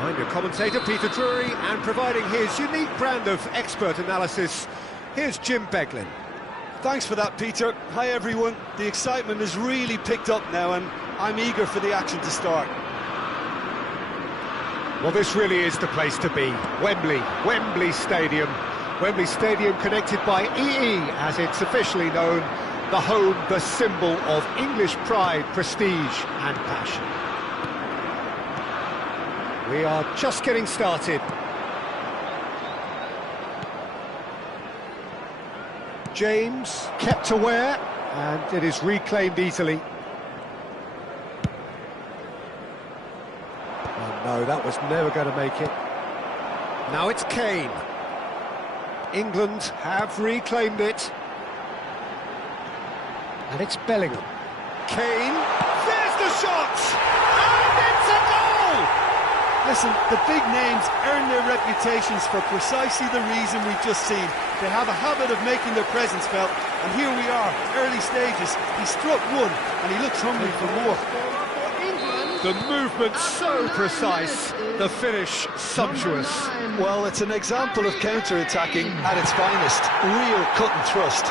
I'm your commentator Peter Drury, and providing his unique brand of expert analysis, here's Jim Beglin. Thanks for that, Peter. Hi everyone. The excitement has really picked up now and I'm eager for the action to start. Well, this really is the place to be. Wembley Stadium. Wembley Stadium connected by EE, as it's officially known, the home, the symbol of English pride, prestige and passion. We are just getting started. James kept aware, and it is reclaimed easily. Oh no, that was never going to make it. Now it's Kane. England have reclaimed it. And it's Bellingham. Kane, there's the shot! And it's a goal! Listen, the big names earn their reputations for precisely the reason we've just seen. They have a habit of making their presence felt, and here we are, early stages. He struck one, and he looks hungry for more. The movement so precise, the finish sumptuous. Well, it's an example of counter-attacking at its finest. Real cut and thrust.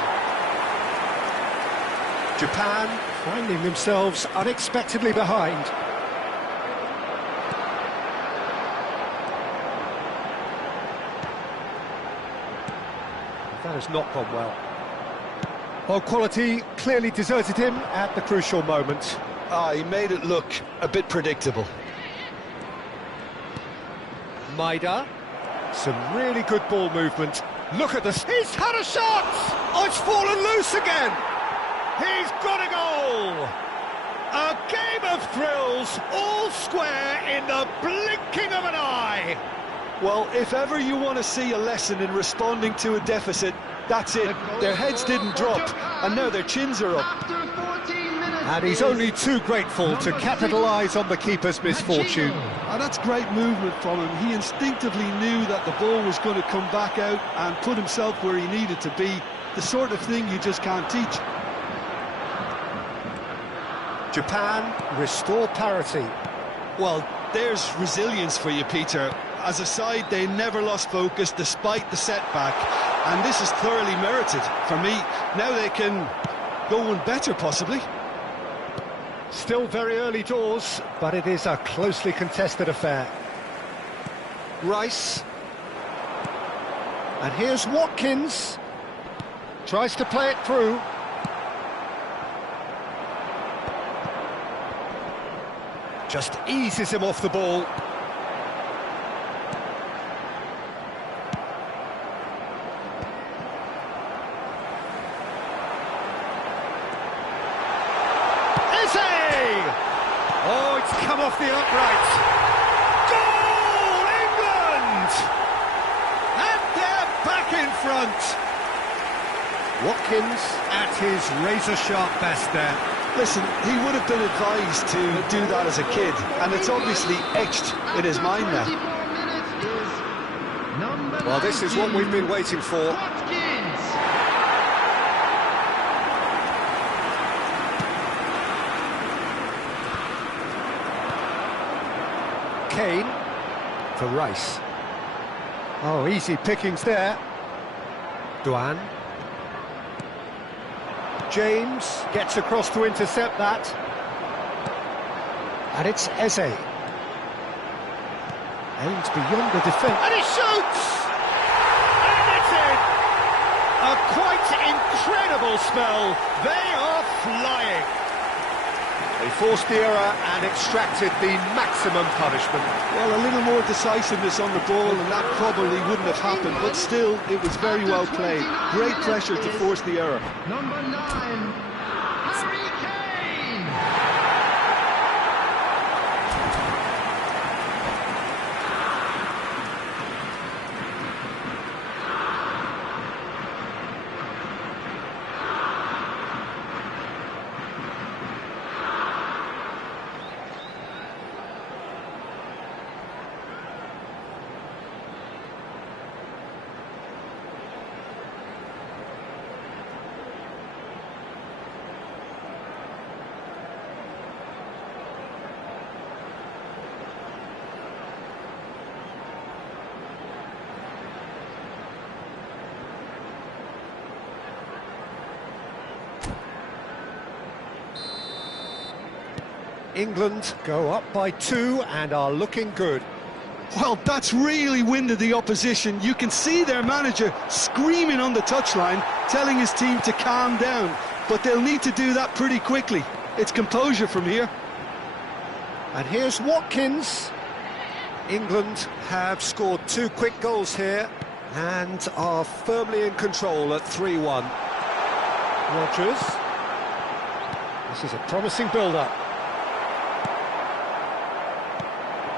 Japan finding themselves unexpectedly behind. That has not gone well. Well, quality clearly deserted him at the crucial moment. He made it look a bit predictable. Maida, some really good ball movement. Look at this, he's had a shot! Oh, it's fallen loose again! He's got a goal! A game of thrills, all square in the blinking of an eye! Well, if ever you want to see a lesson in responding to a deficit, that's it. Their heads didn't drop, and now their chins are up. And he's only too grateful to capitalise on the keeper's misfortune. And that's great movement from him. He instinctively knew that the ball was going to come back out and put himself where he needed to be. The sort of thing you just can't teach. Japan restore parity. Well, there's resilience for you, Peter. As a side, they never lost focus despite the setback. And this is thoroughly merited for me. Now they can go one better, possibly. Still very early doors, but it is a closely contested affair. Rice. And here's Watkins. Tries to play it through. Just eases him off the ball. Oh, it's come off the upright. Goal, England! And they're back in front. Watkins at his razor-sharp best there. Listen, he would have been advised to do that as a kid, and it's obviously etched in his mind now. Well, this is what we've been waiting for. Kane for Rice. Oh, easy pickings there. Duan. James gets across to intercept that. And it's Eze. Aims beyond the defence. And he shoots! And it's in! A quite incredible spell. They are flying. They forced the error and extracted the maximum punishment. Well, a little more decisiveness on the ball and that probably wouldn't have happened, but still, it was very well played. Great pressure to force the error. Number 9, Harry Kane. England go up by 2 and are looking good. Well, that's really winded the opposition. You can see their manager screaming on the touchline, telling his team to calm down. But they'll need to do that pretty quickly. It's composure from here. And here's Watkins. England have scored 2 quick goals here and are firmly in control at 3-1. Rodgers. This is a promising build-up.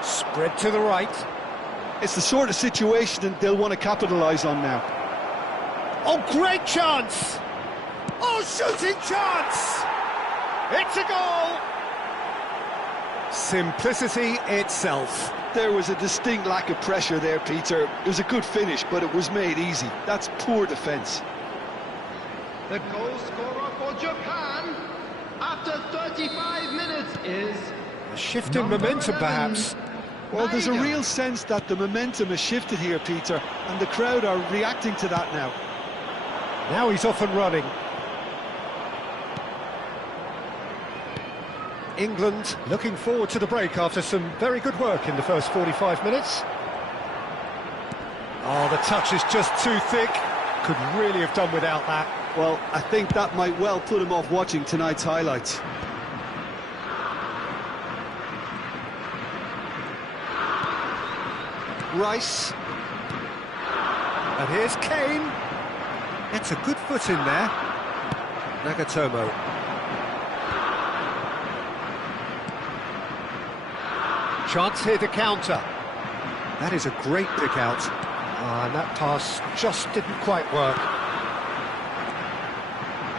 Spread to the right. It's the sort of situation that they'll want to capitalise on now. Oh, great chance! Oh, shooting chance! It's a goal! Simplicity itself. There was a distinct lack of pressure there, Peter. It was a good finish, but it was made easy. That's poor defence. The goal scorer for Japan after 35 minutes is... A shift in momentum, perhaps. Well, there's a real sense that the momentum has shifted here, Peter, and the crowd are reacting to that now. Now he's off and running. England looking forward to the break after some very good work in the first 45 minutes. Oh, the touch is just too thick. Could really have done without that. Well, I think that might well put him off watching tonight's highlights. Rice. And here's Kane. Gets a good foot in there. Nagatomo. Chance here to counter. That is a great pick out. And that pass just didn't quite work.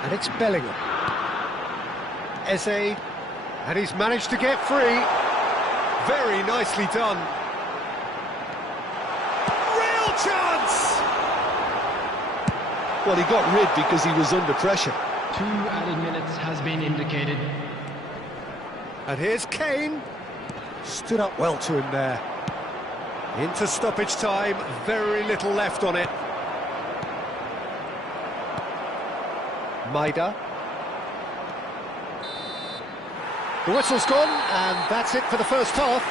And it's Bellingham. Eze. And he's managed to get free. Very nicely done. Chance! Well, he got rid because he was under pressure. 2 added minutes has been indicated. And here's Kane. Stood up well to him there. Into stoppage time, very little left on it. Maida. The whistle's gone, and that's it for the first half.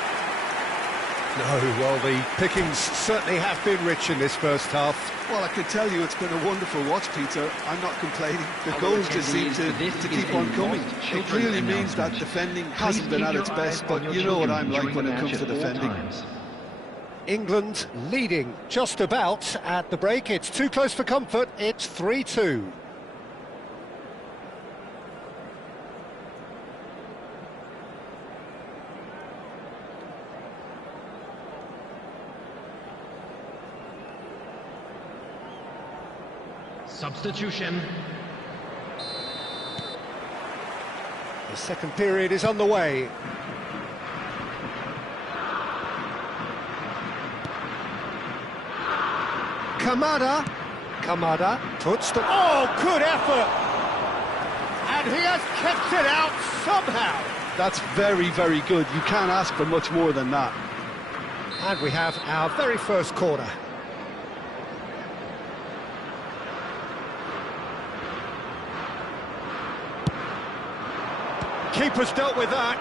No, well, the pickings certainly have been rich in this first half. Well, I can tell you it's been a wonderful watch, Peter. I'm not complaining. The goals just seem to keep on coming. It clearly means that defending hasn't been at its best, but you know what I'm like when it comes to defending. England leading just about at the break. It's too close for comfort. It's 3-2. Substitution. The second period is underway. Kamada puts the... Oh, good effort! And he has kept it out somehow. That's very, very good. You can't ask for much more than that. And we have our very first corner. Keeper's dealt with that.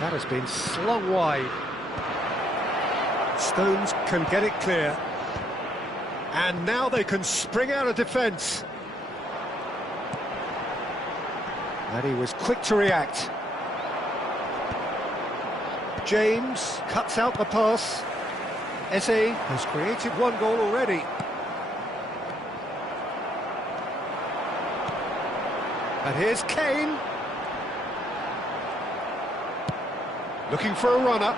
That has been slung wide. Stones can get it clear. And now they can spring out of defence. And he was quick to react. James cuts out the pass. Eze has created one goal already. And here's Kane. Looking for a runner.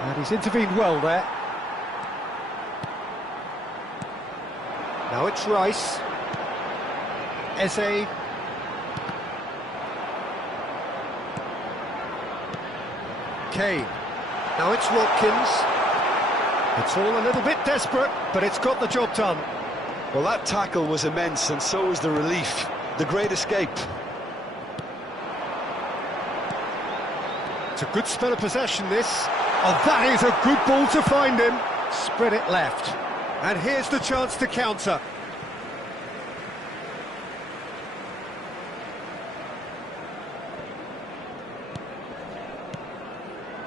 And he's intervened well there. Now it's Rice. Eze. Kane. Now it's Watkins. It's all a little bit desperate, but it's got the job done. Well, that tackle was immense, and so was the relief. The great escape. It's a good spell of possession, this. Oh, that is a good ball to find him. Spread it left. And here's the chance to counter.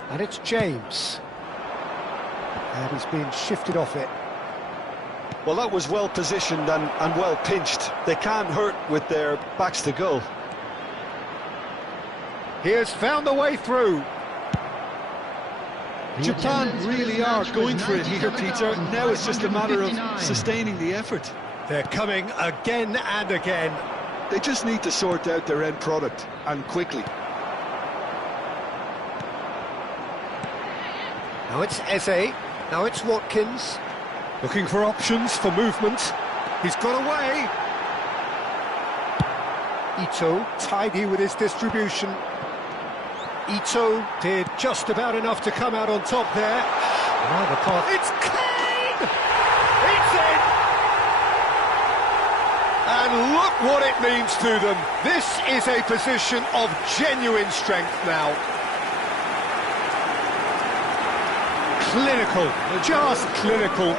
And it's James. And he's been shifted off it. Well, that was well positioned and well pinched. They can't hurt with their backs to goal. He has found a way through. Japan really are going for it here, Peter. Now it's just a matter of sustaining the effort. They're coming again and again. They just need to sort out their end product, and quickly. Now it's Eze. Now it's Watkins. Looking for options for movement. He's got away. Ito tidy with his distribution. Ito did just about enough to come out on top there. Now the pass. It's Kane! It's in! And look what it means to them. This is a position of genuine strength now. Clinical, just clinical.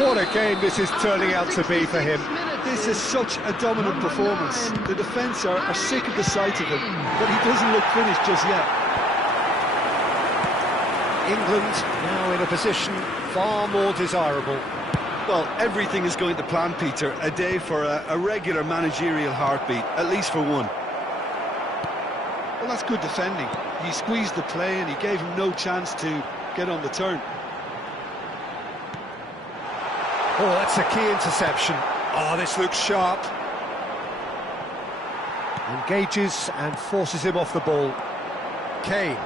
What a game this is turning out to be for him. This is such a dominant performance. The defence are sick of the sight of him, but he doesn't look finished just yet. England now in a position far more desirable. Well, everything is going to plan, Peter. A day for a regular managerial heartbeat, at least for one. Well, that's good defending. He squeezed the play and he gave him no chance to get on the turn. Oh, that's a key interception. Oh, this looks sharp. Engages and forces him off the ball. Kane.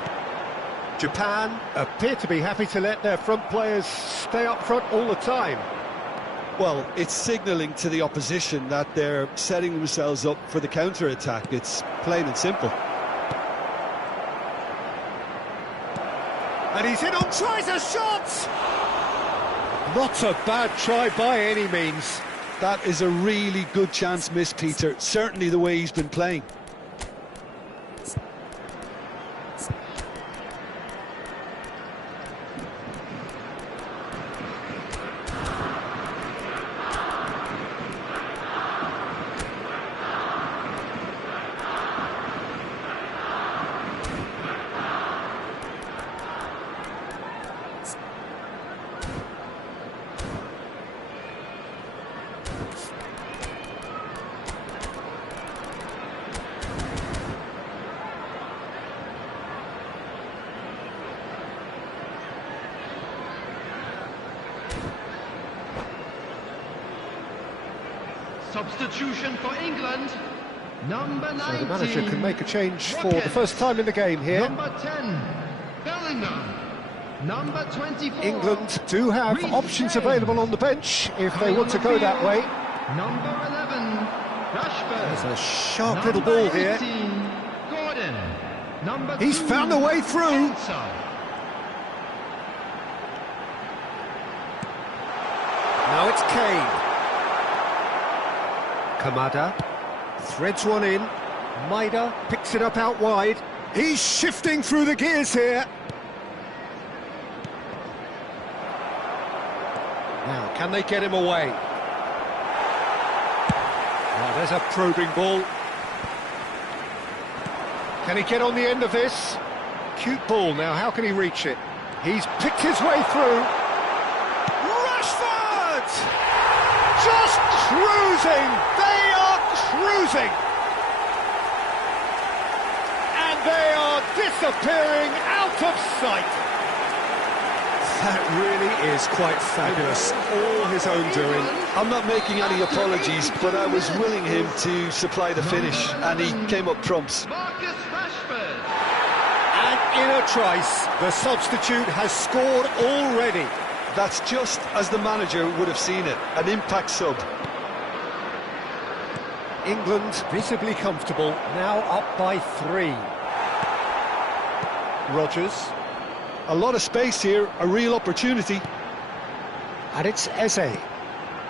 Japan appear to be happy to let their front players stay up front all the time. Well, it's signalling to the opposition that they're setting themselves up for the counter-attack. It's plain and simple. And he's in on, tries a shot! Not a bad try by any means. That is a really good chance missed, Peter. Certainly the way he's been playing. Substitution for England, number 19. So the manager can make a change for the first time in the game here. Number 10, Bellingham. Number 24. England do have options available on the bench if they want to go that way. Number 11, Rashford. There's a sharp little ball here. 18, Gordon. Number He's 2, found a way through. Enzo. Now it's Kane. Kamada threads one in. Maida picks it up out wide. He's shifting through the gears here. Now, can they get him away? Oh, there's a probing ball. Can he get on the end of this? Cute ball now, how can he reach it? He's picked his way through. Rashford! Just cruising! They are cruising! And they are disappearing out of sight. That really is quite fabulous. All his own doing. I'm not making any apologies, but I was willing him to supply the finish, and he came up trumps. Marcus Rashford. And in a trice, the substitute has scored already. That's just as the manager would have seen it, an impact sub. England visibly comfortable, now up by 3. Rodgers. A lot of space here, a real opportunity. And it's Eze.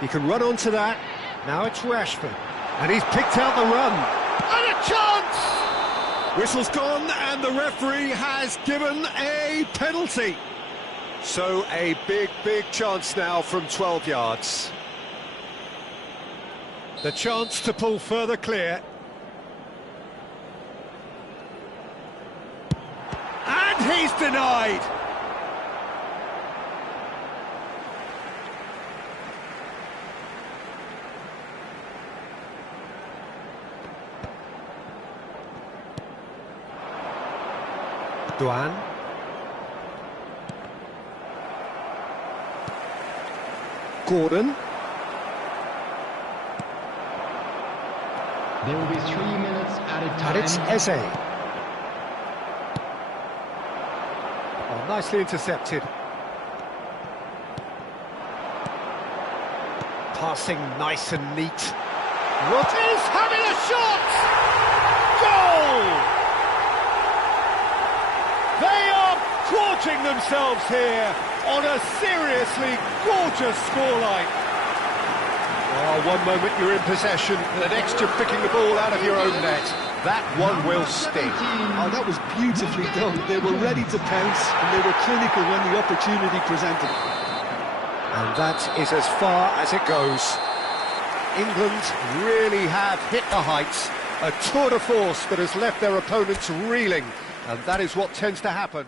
He can run onto that. Now it's Rashford. And he's picked out the run. And a chance! Whistle's gone, and the referee has given a penalty. So a big, big chance now from 12 yards. The chance to pull further clear. And he's denied! Duan. Gordon. There will be 3 minutes added time. And it's Eze. Oh, nicely intercepted. Passing nice and neat. Rodgers having a shot! Goal! They are gorging themselves here on a seriously gorgeous scoreline. Oh, one moment you're in possession, the next you're picking the ball out of your own net. That one will sting. Oh, that was beautifully done. They were ready to pounce, and they were clinical when the opportunity presented. And that is as far as it goes. England really have hit the heights. A tour de force that has left their opponents reeling. And that is what tends to happen.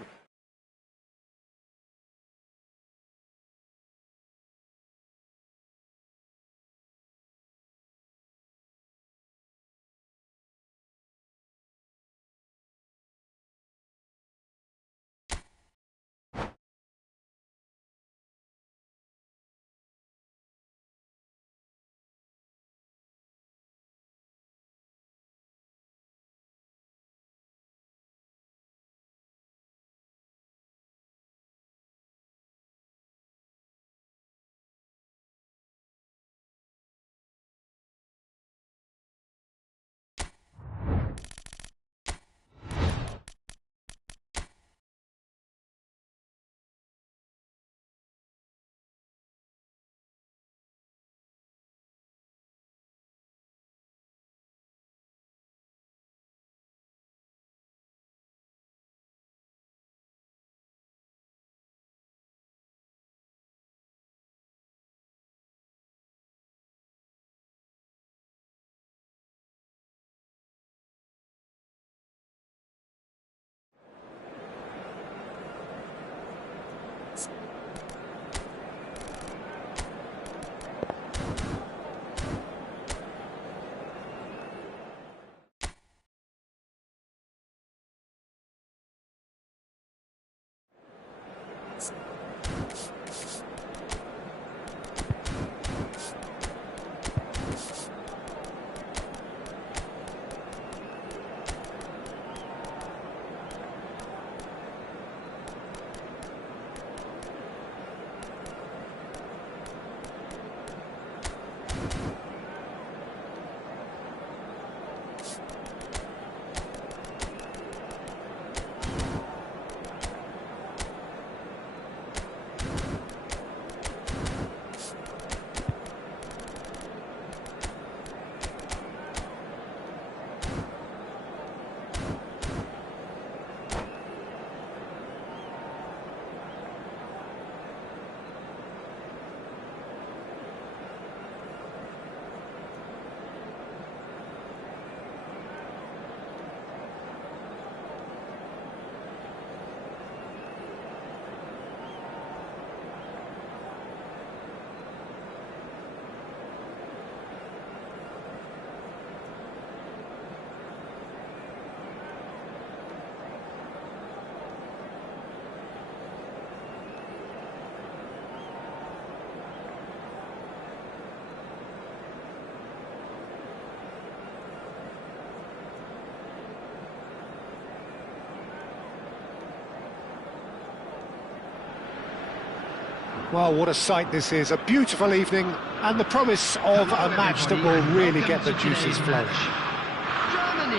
Well, what a sight this is, a beautiful evening, and the promise of a match that will really get the juices flowing.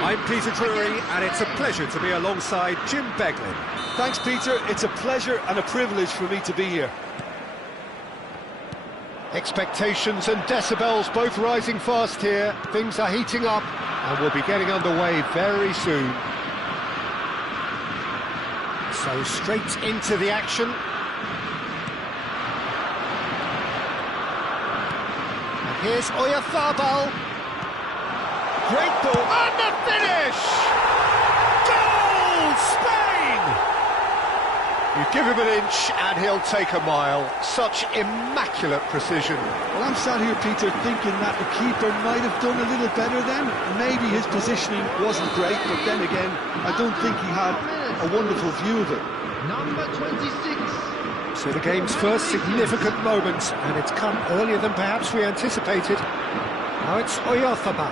I'm Peter Drury, and it's a pleasure to be alongside Jim Beglin. Thanks, Peter. It's a pleasure and a privilege for me to be here. Expectations and decibels both rising fast here. Things are heating up, and we'll be getting underway very soon. So straight into the action. And here's Oyarzabal. Great ball, and the finish! Goal, Spain! You give him an inch and he'll take a mile. Such immaculate precision. Well, I'm sat here, Peter, thinking that the keeper might have done a little better then. Maybe his positioning wasn't great, but then again, I don't think he had a wonderful view of it. Number 26. So the game's first significant moment, and it's come earlier than perhaps we anticipated. Now it's Oyarzabal.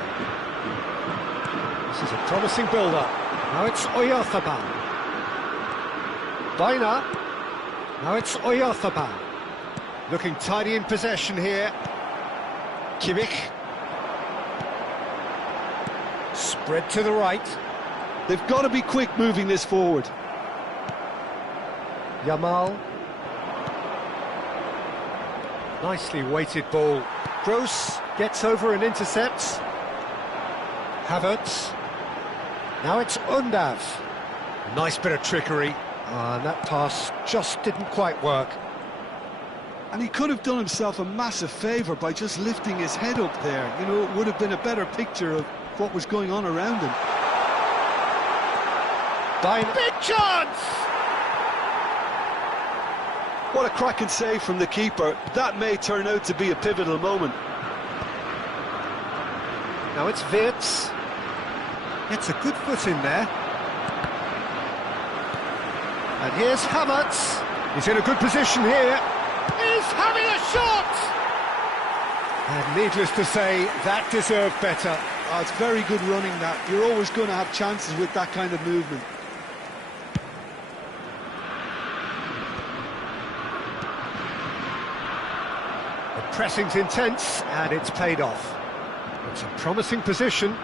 This is a promising build-up. Now it's Oyarzabal. Baina. Now it's Oyarzabal. Looking tidy in possession here. Kimmich. Spread to the right. They've got to be quick moving this forward. Yamal. Nicely weighted ball. Gross gets over and intercepts. Havertz. Now it's Undav. Nice bit of trickery. And that pass just didn't quite work. And he could have done himself a massive favour by just lifting his head up there. You know, it would have been a better picture of what was going on around him. Big chance! What a cracking save from the keeper. That may turn out to be a pivotal moment. Now it's Wirtz. Gets a good foot in there. And here's Havertz. He's in a good position here. He's having a shot! And needless to say, that deserved better. Oh, it's very good running, that. You're always going to have chances with that kind of movement. The pressing's intense, and it's paid off. It's a promising position.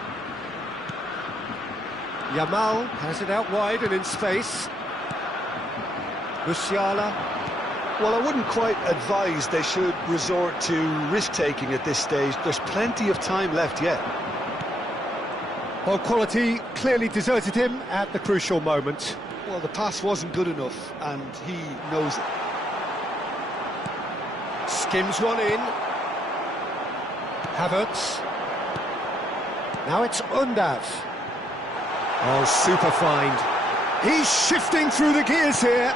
Yamal has it out wide and in space. Musiala. Well, I wouldn't quite advise they should resort to risk-taking at this stage. There's plenty of time left yet. Well, quality clearly deserted him at the crucial moment. Well, the pass wasn't good enough, and he knows it. Skims one in. Havertz. Now it's Undav. Oh, super find. He's shifting through the gears here.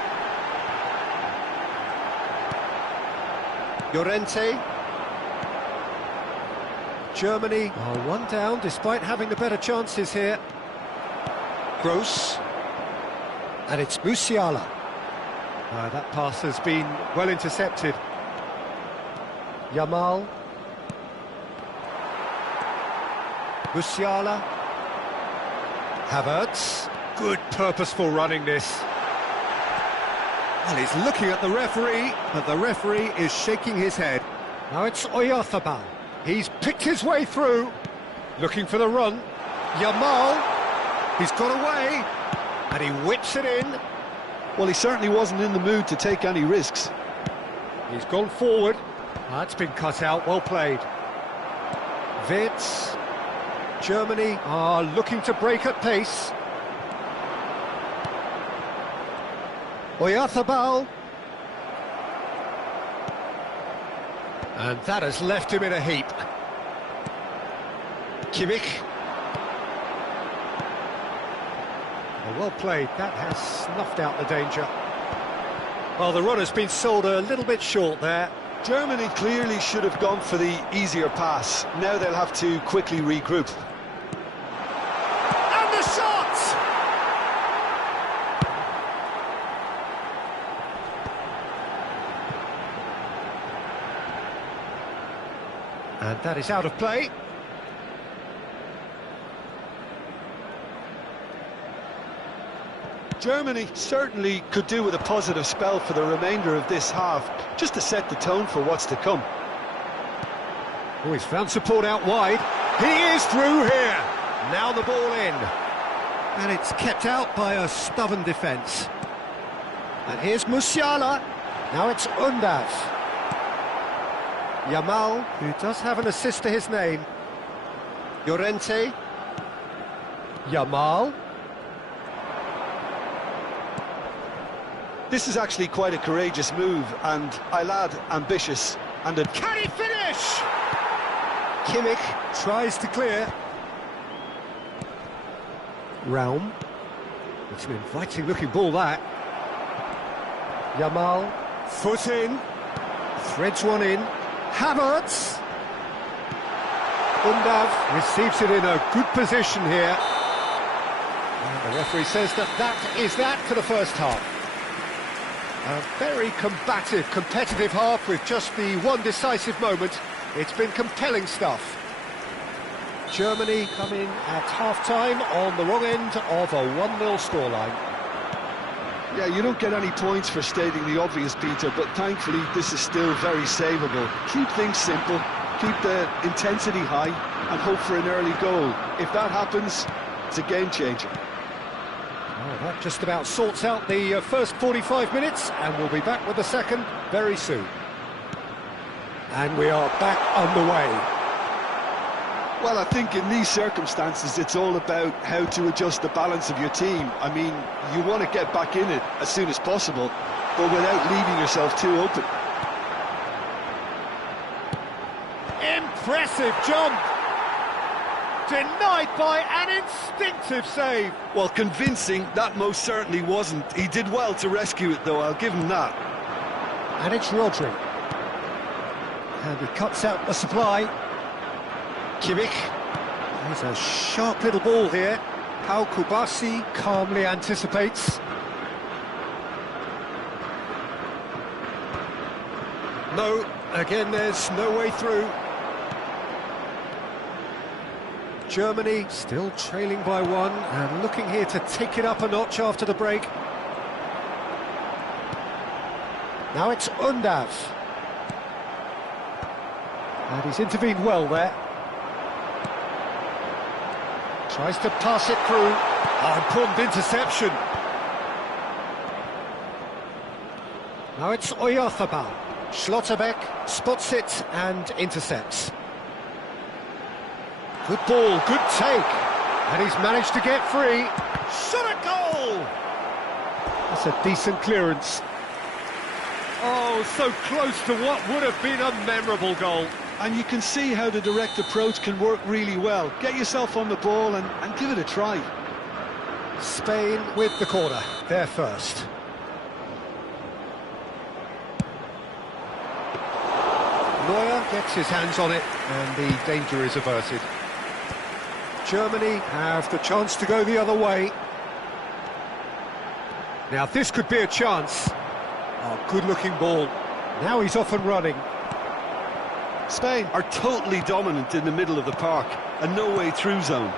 Llorente. Germany are one down despite having the better chances here. Gross. And it's Musiala. That pass has been well intercepted. Yamal. Musiala. Havertz. Good purposeful running this. Well, he's looking at the referee, but the referee is shaking his head. Now it's Oyarzabal. He's picked his way through. Looking for the run. Yamal. He's got away. And he whips it in. Well, he certainly wasn't in the mood to take any risks. He's gone forward. That's been cut out, well played. Wirtz. Germany are looking to break at pace. Oyarzabal. And that has left him in a heap. Kimmich. Well played, that has snuffed out the danger. Well, the run has been sold a little bit short there. Germany clearly should have gone for the easier pass. Now they'll have to quickly regroup. And the shot! And that is out of play. Germany certainly could do with a positive spell for the remainder of this half, just to set the tone for what's to come. Oh, he's found support out wide. He is through here. Now the ball in. And it's kept out by a stubborn defence. And here's Musiala. Now it's Undav. Yamal, who does have an assist to his name. Llorente. Yamal. This is actually quite a courageous move, and I lad ambitious. And a Can he finish? Kimmich tries to clear. Raum. It's an inviting looking ball, that. Yamal, foot in, threads one in. Havertz. Undav receives it in a good position here. And the referee says that is that for the first half. A very combative, competitive half with just the one decisive moment. It's been compelling stuff. Germany come in at half-time on the wrong end of a 1-0 scoreline. Yeah, you don't get any points for stating the obvious, Peter, but thankfully this is still very savable. Keep things simple, keep the intensity high, and hope for an early goal. If that happens, it's a game changer. Oh, that just about sorts out the first 45 minutes, and we'll be back with the second very soon. And we are back underway. Well, I think in these circumstances, it's all about how to adjust the balance of your team. I mean, you want to get back in it as soon as possible, but without leaving yourself too open. Impressive jump! Denied by an instinctive save. Well, convincing, that most certainly wasn't. He did well to rescue it, though, I'll give him that. And it's Rodri. And he cuts out the supply. Kimmich. There's a sharp little ball here. How Kubasi calmly anticipates. No, again there's no way through. Germany still trailing by one and looking here to take it up a notch after the break. Now it's Undav. And he's intervened well there. Tries to pass it through. Oh, important interception. Now it's Oyarzabal. Schlotterbeck spots it and intercepts. Good ball, good take. And he's managed to get free. Shot a goal! That's a decent clearance. Oh, so close to what would have been a memorable goal. And you can see how the direct approach can work really well. Get yourself on the ball and give it a try. Spain with the corner, they're first. Neuer gets his hands on it and the danger is averted. Germany have the chance to go the other way. Now this could be a chance. Oh, good-looking ball. Now he's off and running. Spain are totally dominant in the middle of the park, and no way through zone.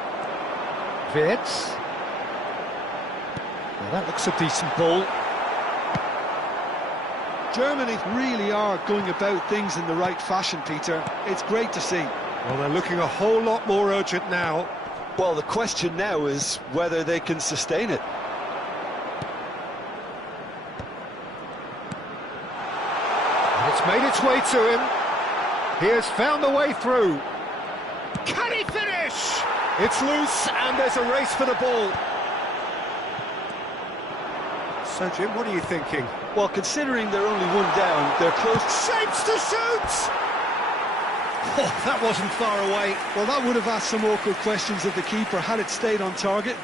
Wirtz. Well, that looks a decent ball. Germany really are going about things in the right fashion, Peter. It's great to see. Well, they're looking a whole lot more urgent now. Well, the question now is whether they can sustain it. And it's made its way to him. He has found the way through. Can he finish? It's loose and there's a race for the ball. So, Jim, what are you thinking? Well, considering they're only one down, they're close. Shapes to shoot! Oh, that wasn't far away. Well, that would have asked some awkward questions of the keeper had it stayed on target.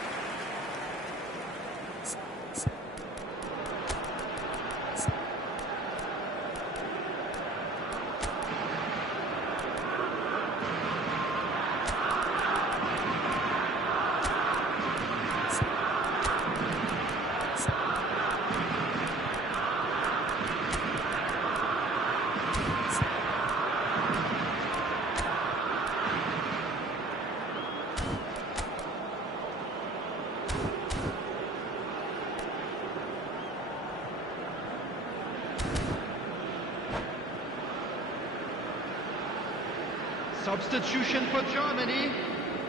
Substitution for Germany.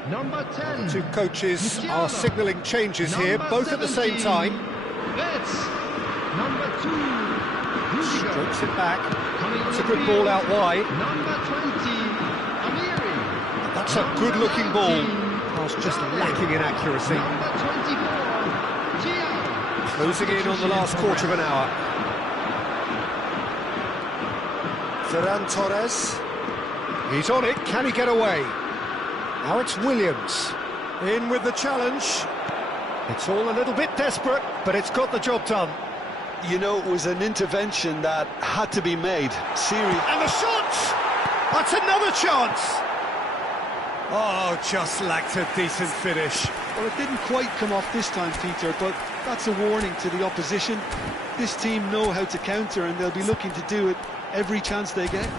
Number 10. Two coaches are signalling changes here, both at the same time. It's number 2. Strokes it back. It's a good ball out wide. Number 20. Amiri. That's a good-looking ball. Pass just lacking in accuracy. Number 24. Thiago. Closing in on the last quarter of an hour. Ferran Torres. He's on it. Can he get away? Now it's Williams. In with the challenge. It's all a little bit desperate, but it's got the job done. You know, it was an intervention that had to be made. Serious. And the shot! That's another chance! Oh, just lacked a decent finish. Well, it didn't quite come off this time, Peter, but that's a warning to the opposition. This team know how to counter, and they'll be looking to do it every chance they get.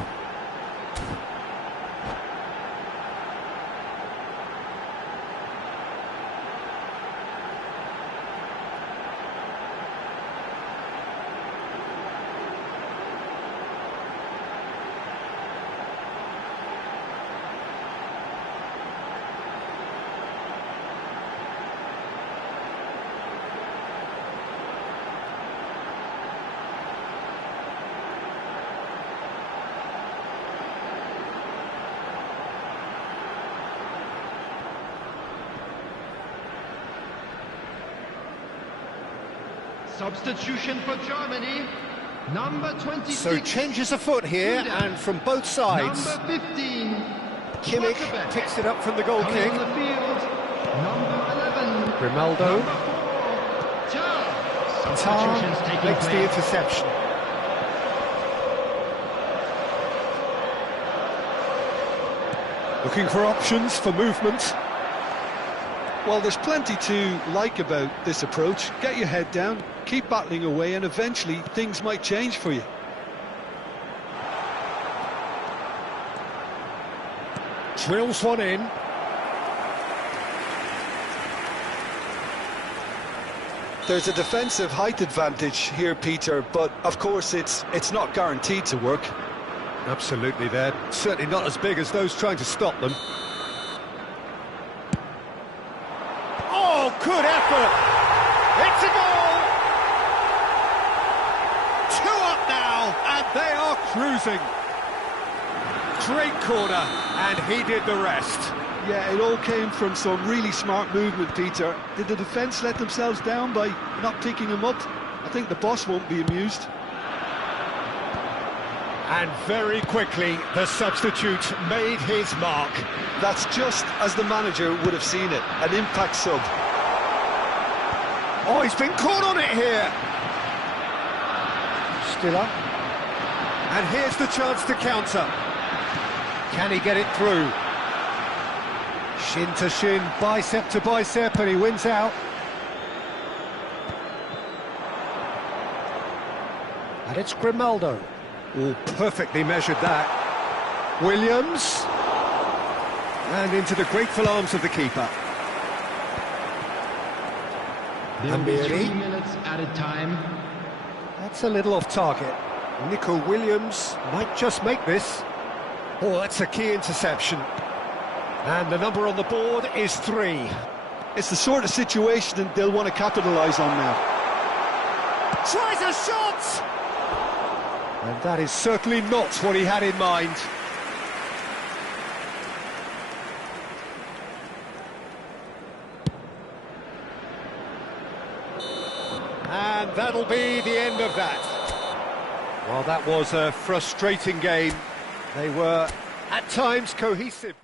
Substitution for Germany. Number 26. So changes afoot here, and from both sides. Number 15. Kimmich picks it up from the goal Coming kick. on the field. Number 11. Grimaldo. Number 4. Tar. Tar makes the interception. Looking for options for movement. Well, there's plenty to like about this approach. Get your head down, keep battling away, and eventually things might change for you. Drills one in. There's a defensive height advantage here, Peter, but of course it's not guaranteed to work. Absolutely, they're certainly not as big as those trying to stop them. Oh, good effort! It's a goal! 2 up now, and they are cruising. Great corner, and he did the rest. Yeah, it all came from some really smart movement, Peter. Did the defence let themselves down by not picking him up? I think the boss won't be amused. And very quickly, the substitute made his mark. That's just as the manager would have seen it, an impact sub. Oh, he's been caught on it here. Still up. And here's the chance to counter. Can he get it through? Shin to shin, bicep to bicep, and he wins out. And it's Grimaldo. Oh, perfectly measured that. Williams. And into the grateful arms of the keeper. There'll be 3 Amiri. minutes added time. That's a little off target. Nico Williams might just make this. Oh, that's a key interception. And the number on the board is 3. It's the sort of situation that they'll want to capitalise on now. Tries a shot! And that is certainly not what he had in mind. And that'll be the end of that. Well, that was a frustrating game. They were, at times, cohesive.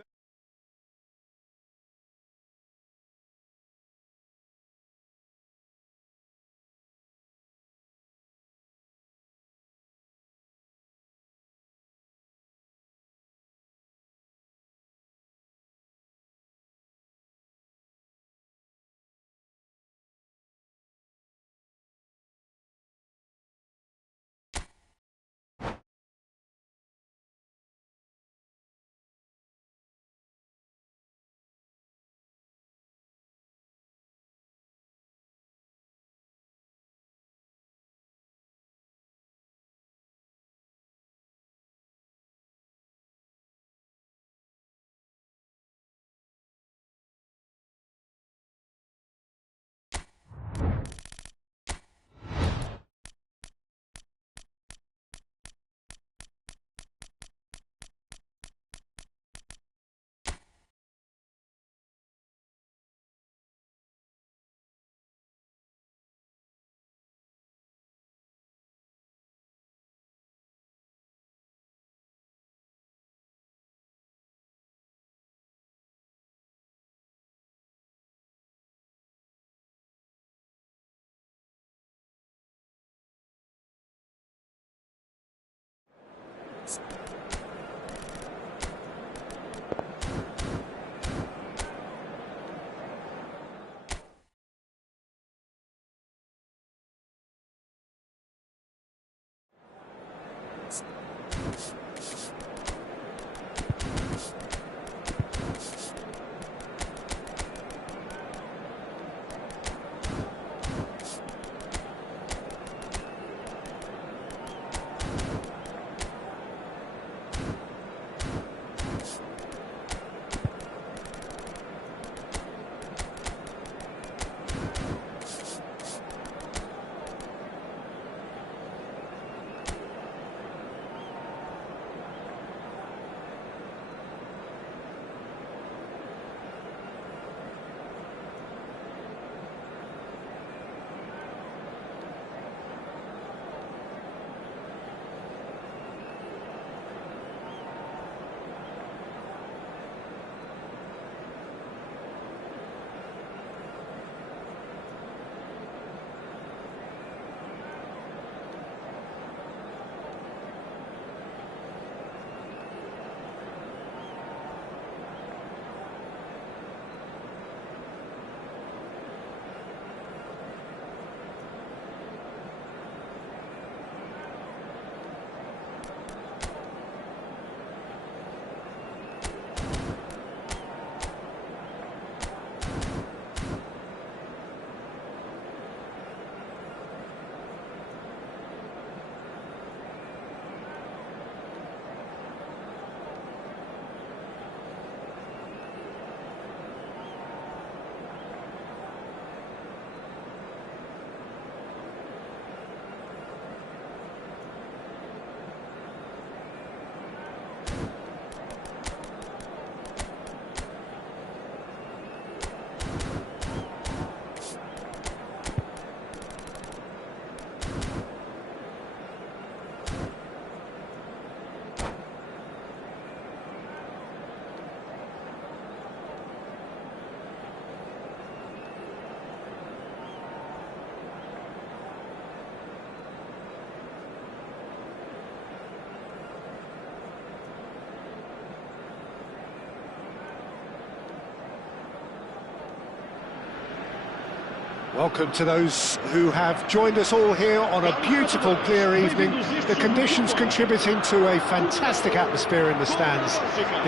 Welcome to those who have joined us all here on a beautiful, clear evening. The conditions contributing to a fantastic atmosphere in the stands.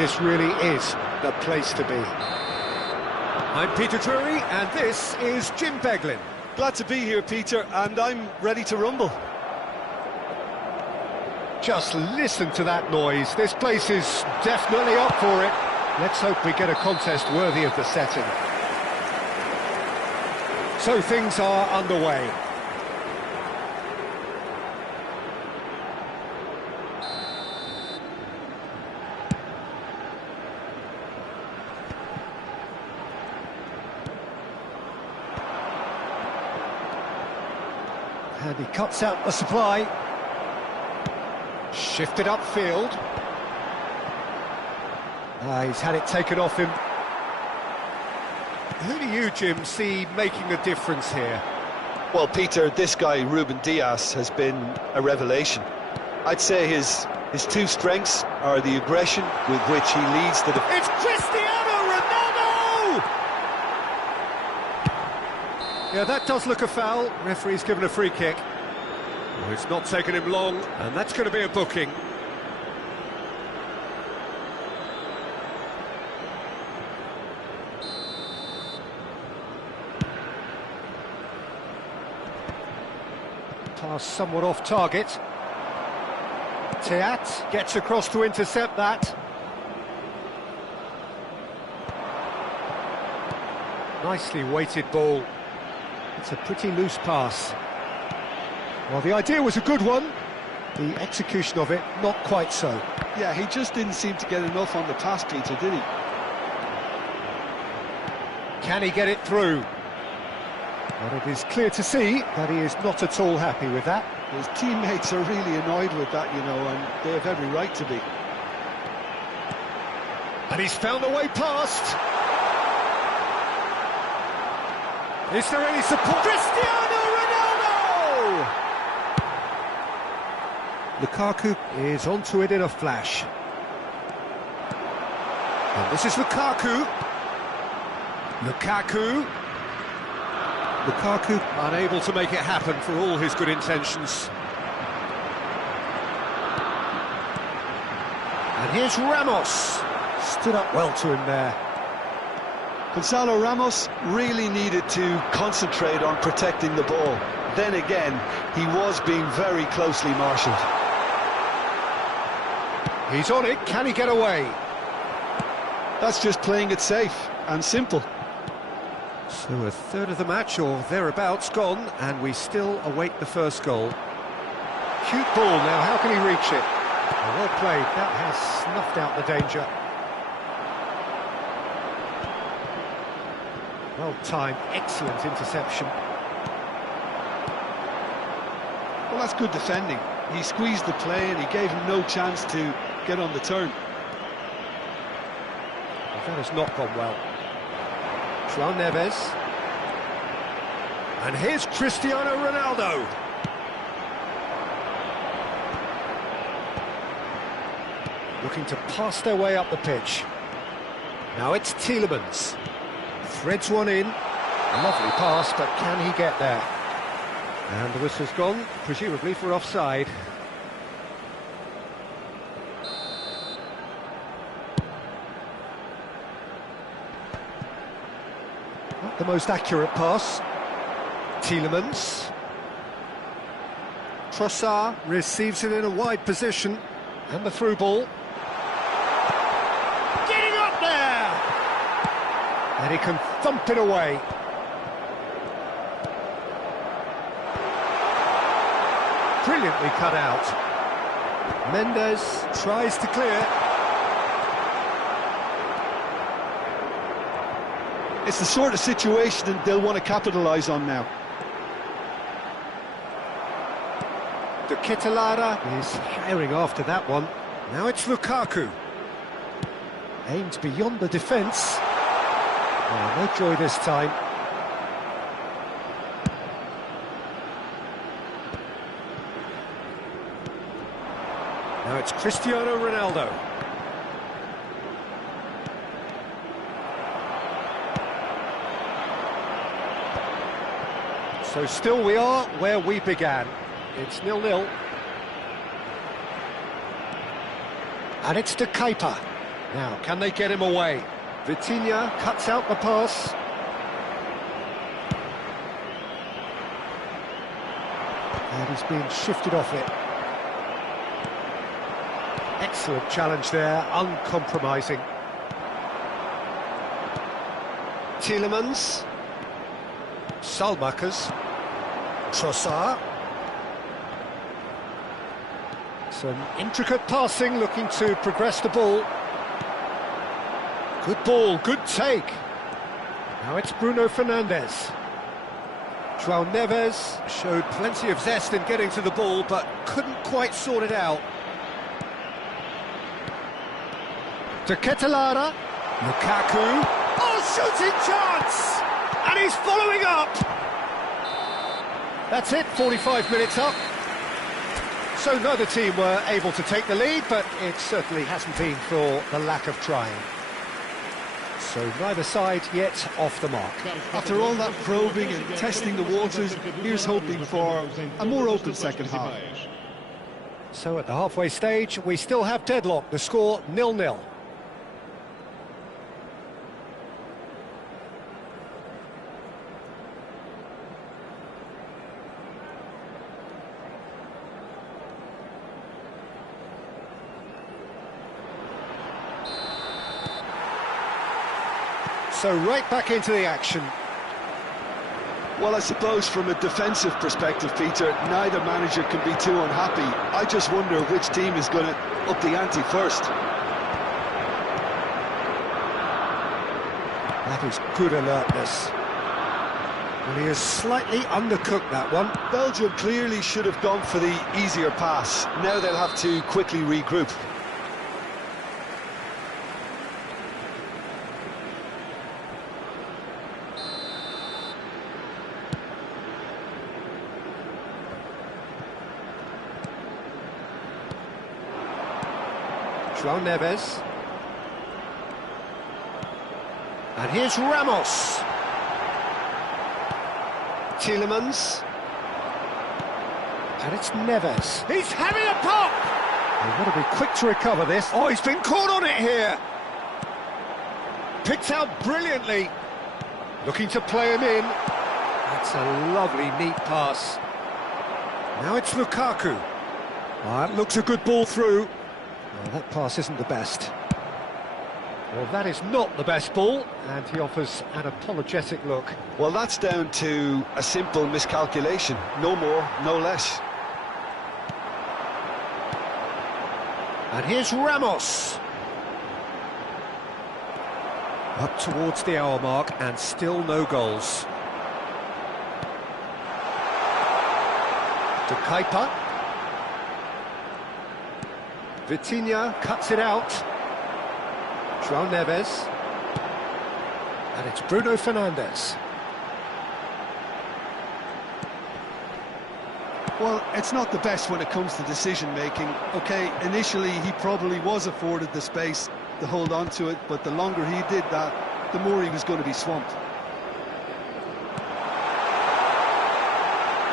This really is the place to be. I'm Peter Drury, and this is Jim Beglin. Glad to be here, Peter, and I'm ready to rumble. Just listen to that noise. This place is definitely up for it. Let's hope we get a contest worthy of the setting. So things are underway. And he cuts out the supply. Shifted upfield. He's had it taken off him. Who do you, Jim, see making the difference here? Well, Peter, this guy, Ruben Dias, has been a revelation. I'd say his two strengths are the aggression with which he leads the defence. It's Cristiano Ronaldo! Yeah, that does look a foul. Referee's given a free kick. Well, it's not taken him long, and that's going to be a booking. Pass somewhat off target. Teat gets across to intercept that. Nicely weighted ball. It's a pretty loose pass. Well, the idea was a good one. The execution of it, not quite so. Yeah, he just didn't seem to get enough on the pass, Peter, did he? Can he get it through? But it is clear to see that he is not at all happy with that. His teammates are really annoyed with that, you know, and they have every right to be. And he's found a way past. Is there any support? Cristiano Ronaldo! Lukaku is onto it in a flash. And this is Lukaku. Lukaku unable to make it happen for all his good intentions. And here's Ramos. Stood up well to him there. Gonzalo Ramos really needed to concentrate on protecting the ball. Then again, he was being very closely marshalled. He's on it. Can he get away? That's just playing it safe and simple. So a third of the match, or thereabouts, gone, and we still await the first goal. Cute ball now, how can he reach it? Well played, that has snuffed out the danger. Well timed, excellent interception. Well, that's good defending. He squeezed the play and he gave him no chance to get on the turn. That has not gone well. João Neves. And here's Cristiano Ronaldo. Looking to pass their way up the pitch. Now it's Tielemans. Threads one in. Lovely pass, but can he get there? And the whistle's gone, presumably for offside. Not the most accurate pass. Tielemans. Trossard receives it in a wide position. And the through ball. Getting up there! And he can thump it away. Brilliantly cut out. Mendes tries to clear. It's the sort of situation that they'll want to capitalise on now. De Ketelaere is herring after that one. Now it's Lukaku. Aimed beyond the defence. Oh, no joy this time. Now it's Cristiano Ronaldo. So still we are where we began. It's 0-0. And it's to KAKI. Now, can they get him away? Vitinha cuts out the pass. And he's being shifted off it. Excellent challenge there, uncompromising. Tielemans. Salmakers. Trossard. Some intricate passing, looking to progress the ball. Good ball, good take. Now it's Bruno Fernandes. João Neves showed plenty of zest in getting to the ball, but couldn't quite sort it out. To Ketelara. Lukaku. Oh, shooting chance! And he's following up! That's it, 45 minutes up. So neither team were able to take the lead, but it certainly hasn't been for the lack of trying. So neither side yet off the mark. After all that probing and testing the waters, here's hoping for a more open second half. So at the halfway stage, we still have deadlock, the score 0-0. So right back into the action. Well, I suppose from a defensive perspective, Peter, neither manager can be too unhappy. I just wonder which team is going to up the ante first. That is good alertness. And he has slightly undercooked that one. Belgium clearly should have gone for the easier pass. Now they'll have to quickly regroup. João Neves. And here's Ramos. Tielemans. And it's Neves. He's having a pop! They've got to be quick to recover this. Oh, he's been caught on it here! Picked out brilliantly. Looking to play him in. That's a lovely, neat pass. Now it's Lukaku. That looks a good ball through. Well, that pass isn't the best. Well, that is not the best ball, and he offers an apologetic look. Well, that's down to a simple miscalculation. No more, no less. And here's Ramos. Up towards the hour mark, and still no goals. To KAKI. Vitinha cuts it out. João Neves. And it's Bruno Fernandes. Well, it's not the best when it comes to decision-making. OK, initially he probably was afforded the space to hold on to it, but the longer he did that, the more he was going to be swamped.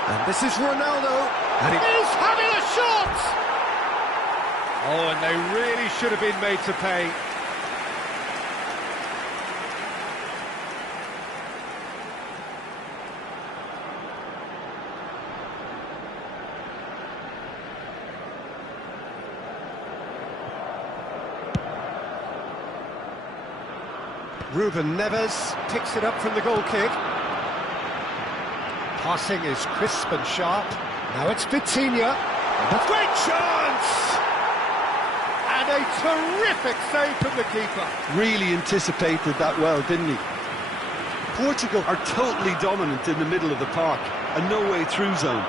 And this is Ronaldo. And He's having a shot! Oh, and they really should have been made to pay. Ruben Neves picks it up from the goal kick. Passing is crisp and sharp. Now it's Vitinha. Great chance! And a terrific save from the keeper. Really anticipated that well, didn't he? Portugal are totally dominant in the middle of the park, a no-way through zone.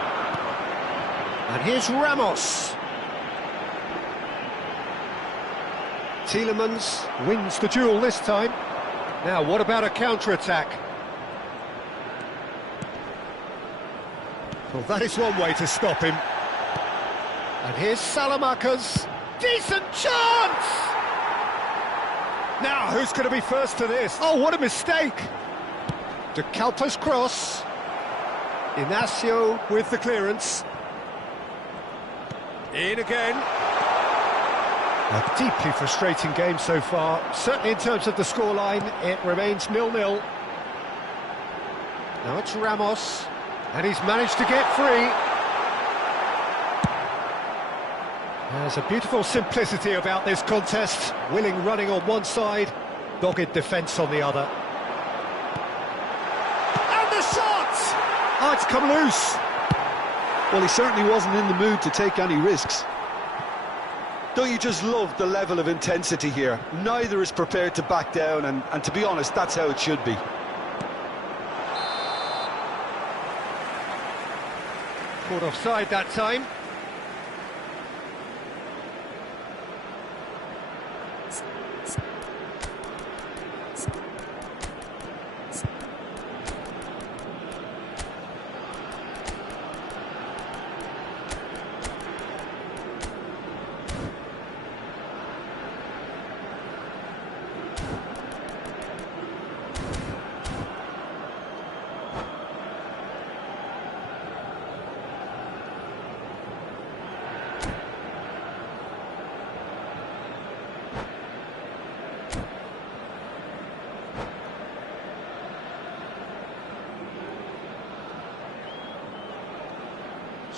And here's Ramos. Tielemans wins the duel this time. Now, what about a counter-attack? Well, that is one way to stop him. And here's Salamakers. Decent chance! Now, who's going to be first to this? Oh, what a mistake! De Kalpa's cross. Inacio with the clearance. In again. A deeply frustrating game so far. Certainly in terms of the scoreline, it remains 0-0. Now it's Ramos, and he's managed to get free. There's a beautiful simplicity about this contest. Willing running on one side, dogged defence on the other. And the shot! Oh, it's come loose. Well, he certainly wasn't in the mood to take any risks. Don't you just love the level of intensity here? Neither is prepared to back down, and to be honest, that's how it should be. Caught offside that time.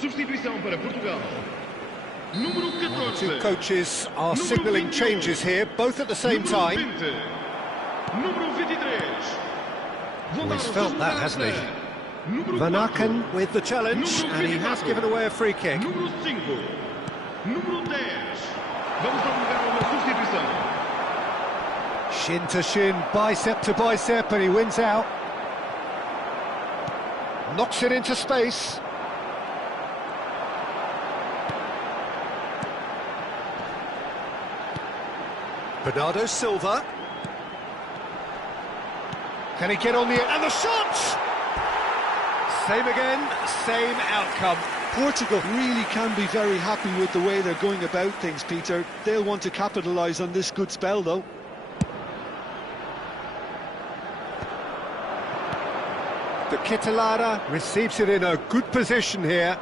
Substituição para Portugal. Número 14. Two coaches are signalling changes here, both at the same time. Número 23. Well, he's felt that, hasn't he? Van Aken with the challenge, and he has given away a free kick. Número 5. Número 10. Vamos dar lugar a uma substituição. Shin to shin, bicep to bicep, and he wins out. Knocks it into space. Bernardo Silva. Can he get on the... and the shot! Same again, same outcome. Portugal really can be very happy with the way they're going about things, Peter. They'll want to capitalise on this good spell, though. The Kitalara receives it in a good position here.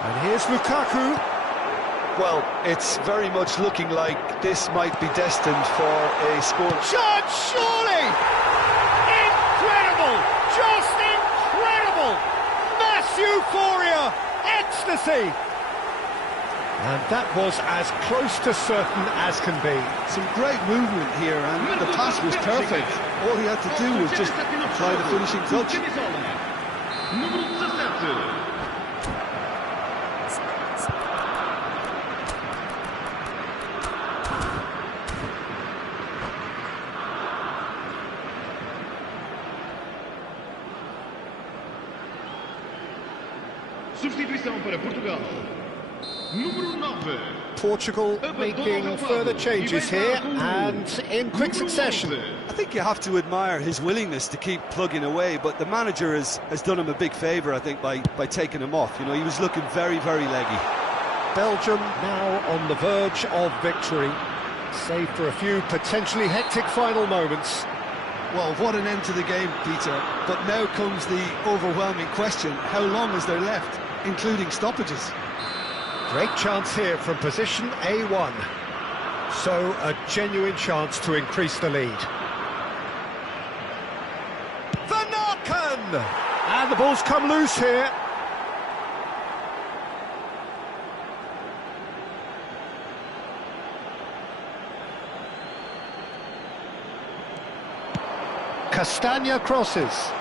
And here's Lukaku. Well, it's very much looking like this might be destined for a score. Shot, surely! Incredible! Just incredible! Mass euphoria! Ecstasy! And that was as close to certain as can be. Some great movement here, and the pass was perfect. All he had to do was just apply the finishing touch. Número 17. Substituição para Portugal. Número 9. Portugal making further changes here, and in quick succession. I think you have to admire his willingness to keep plugging away, but the manager has done him a big favour, I think, by taking him off. You know, he was looking very, very leggy. Belgium now on the verge of victory, save for a few potentially hectic final moments. Well, what an end to the game, Peter. But now comes the overwhelming question: how long is there left, including stoppages? Great chance here from position A1. So a genuine chance to increase the lead. Van Aken! And the ball's come loose here. Castagna crosses.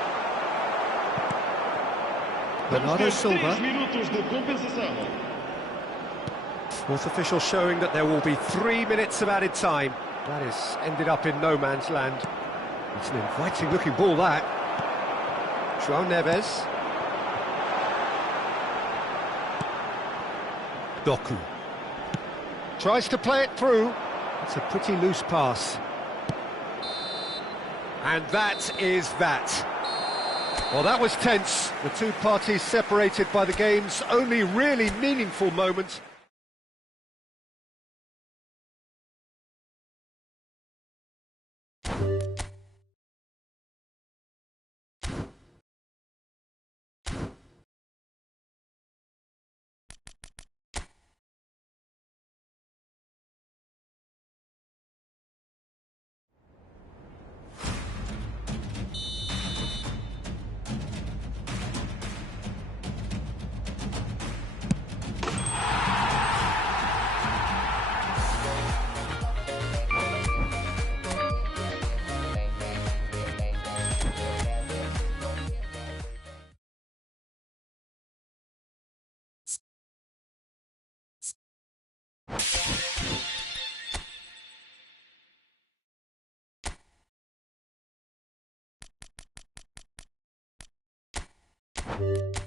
Bernardo Silva. 3 minutos de compensação. Fourth official showing that there will be 3 minutes of added time. That has ended up in no man's land. It's an inviting looking ball, that. João Neves. Doku. Tries to play it through. It's a pretty loose pass. And that is that. Well, that was tense. The two parties separated by the game's only really meaningful moment. it.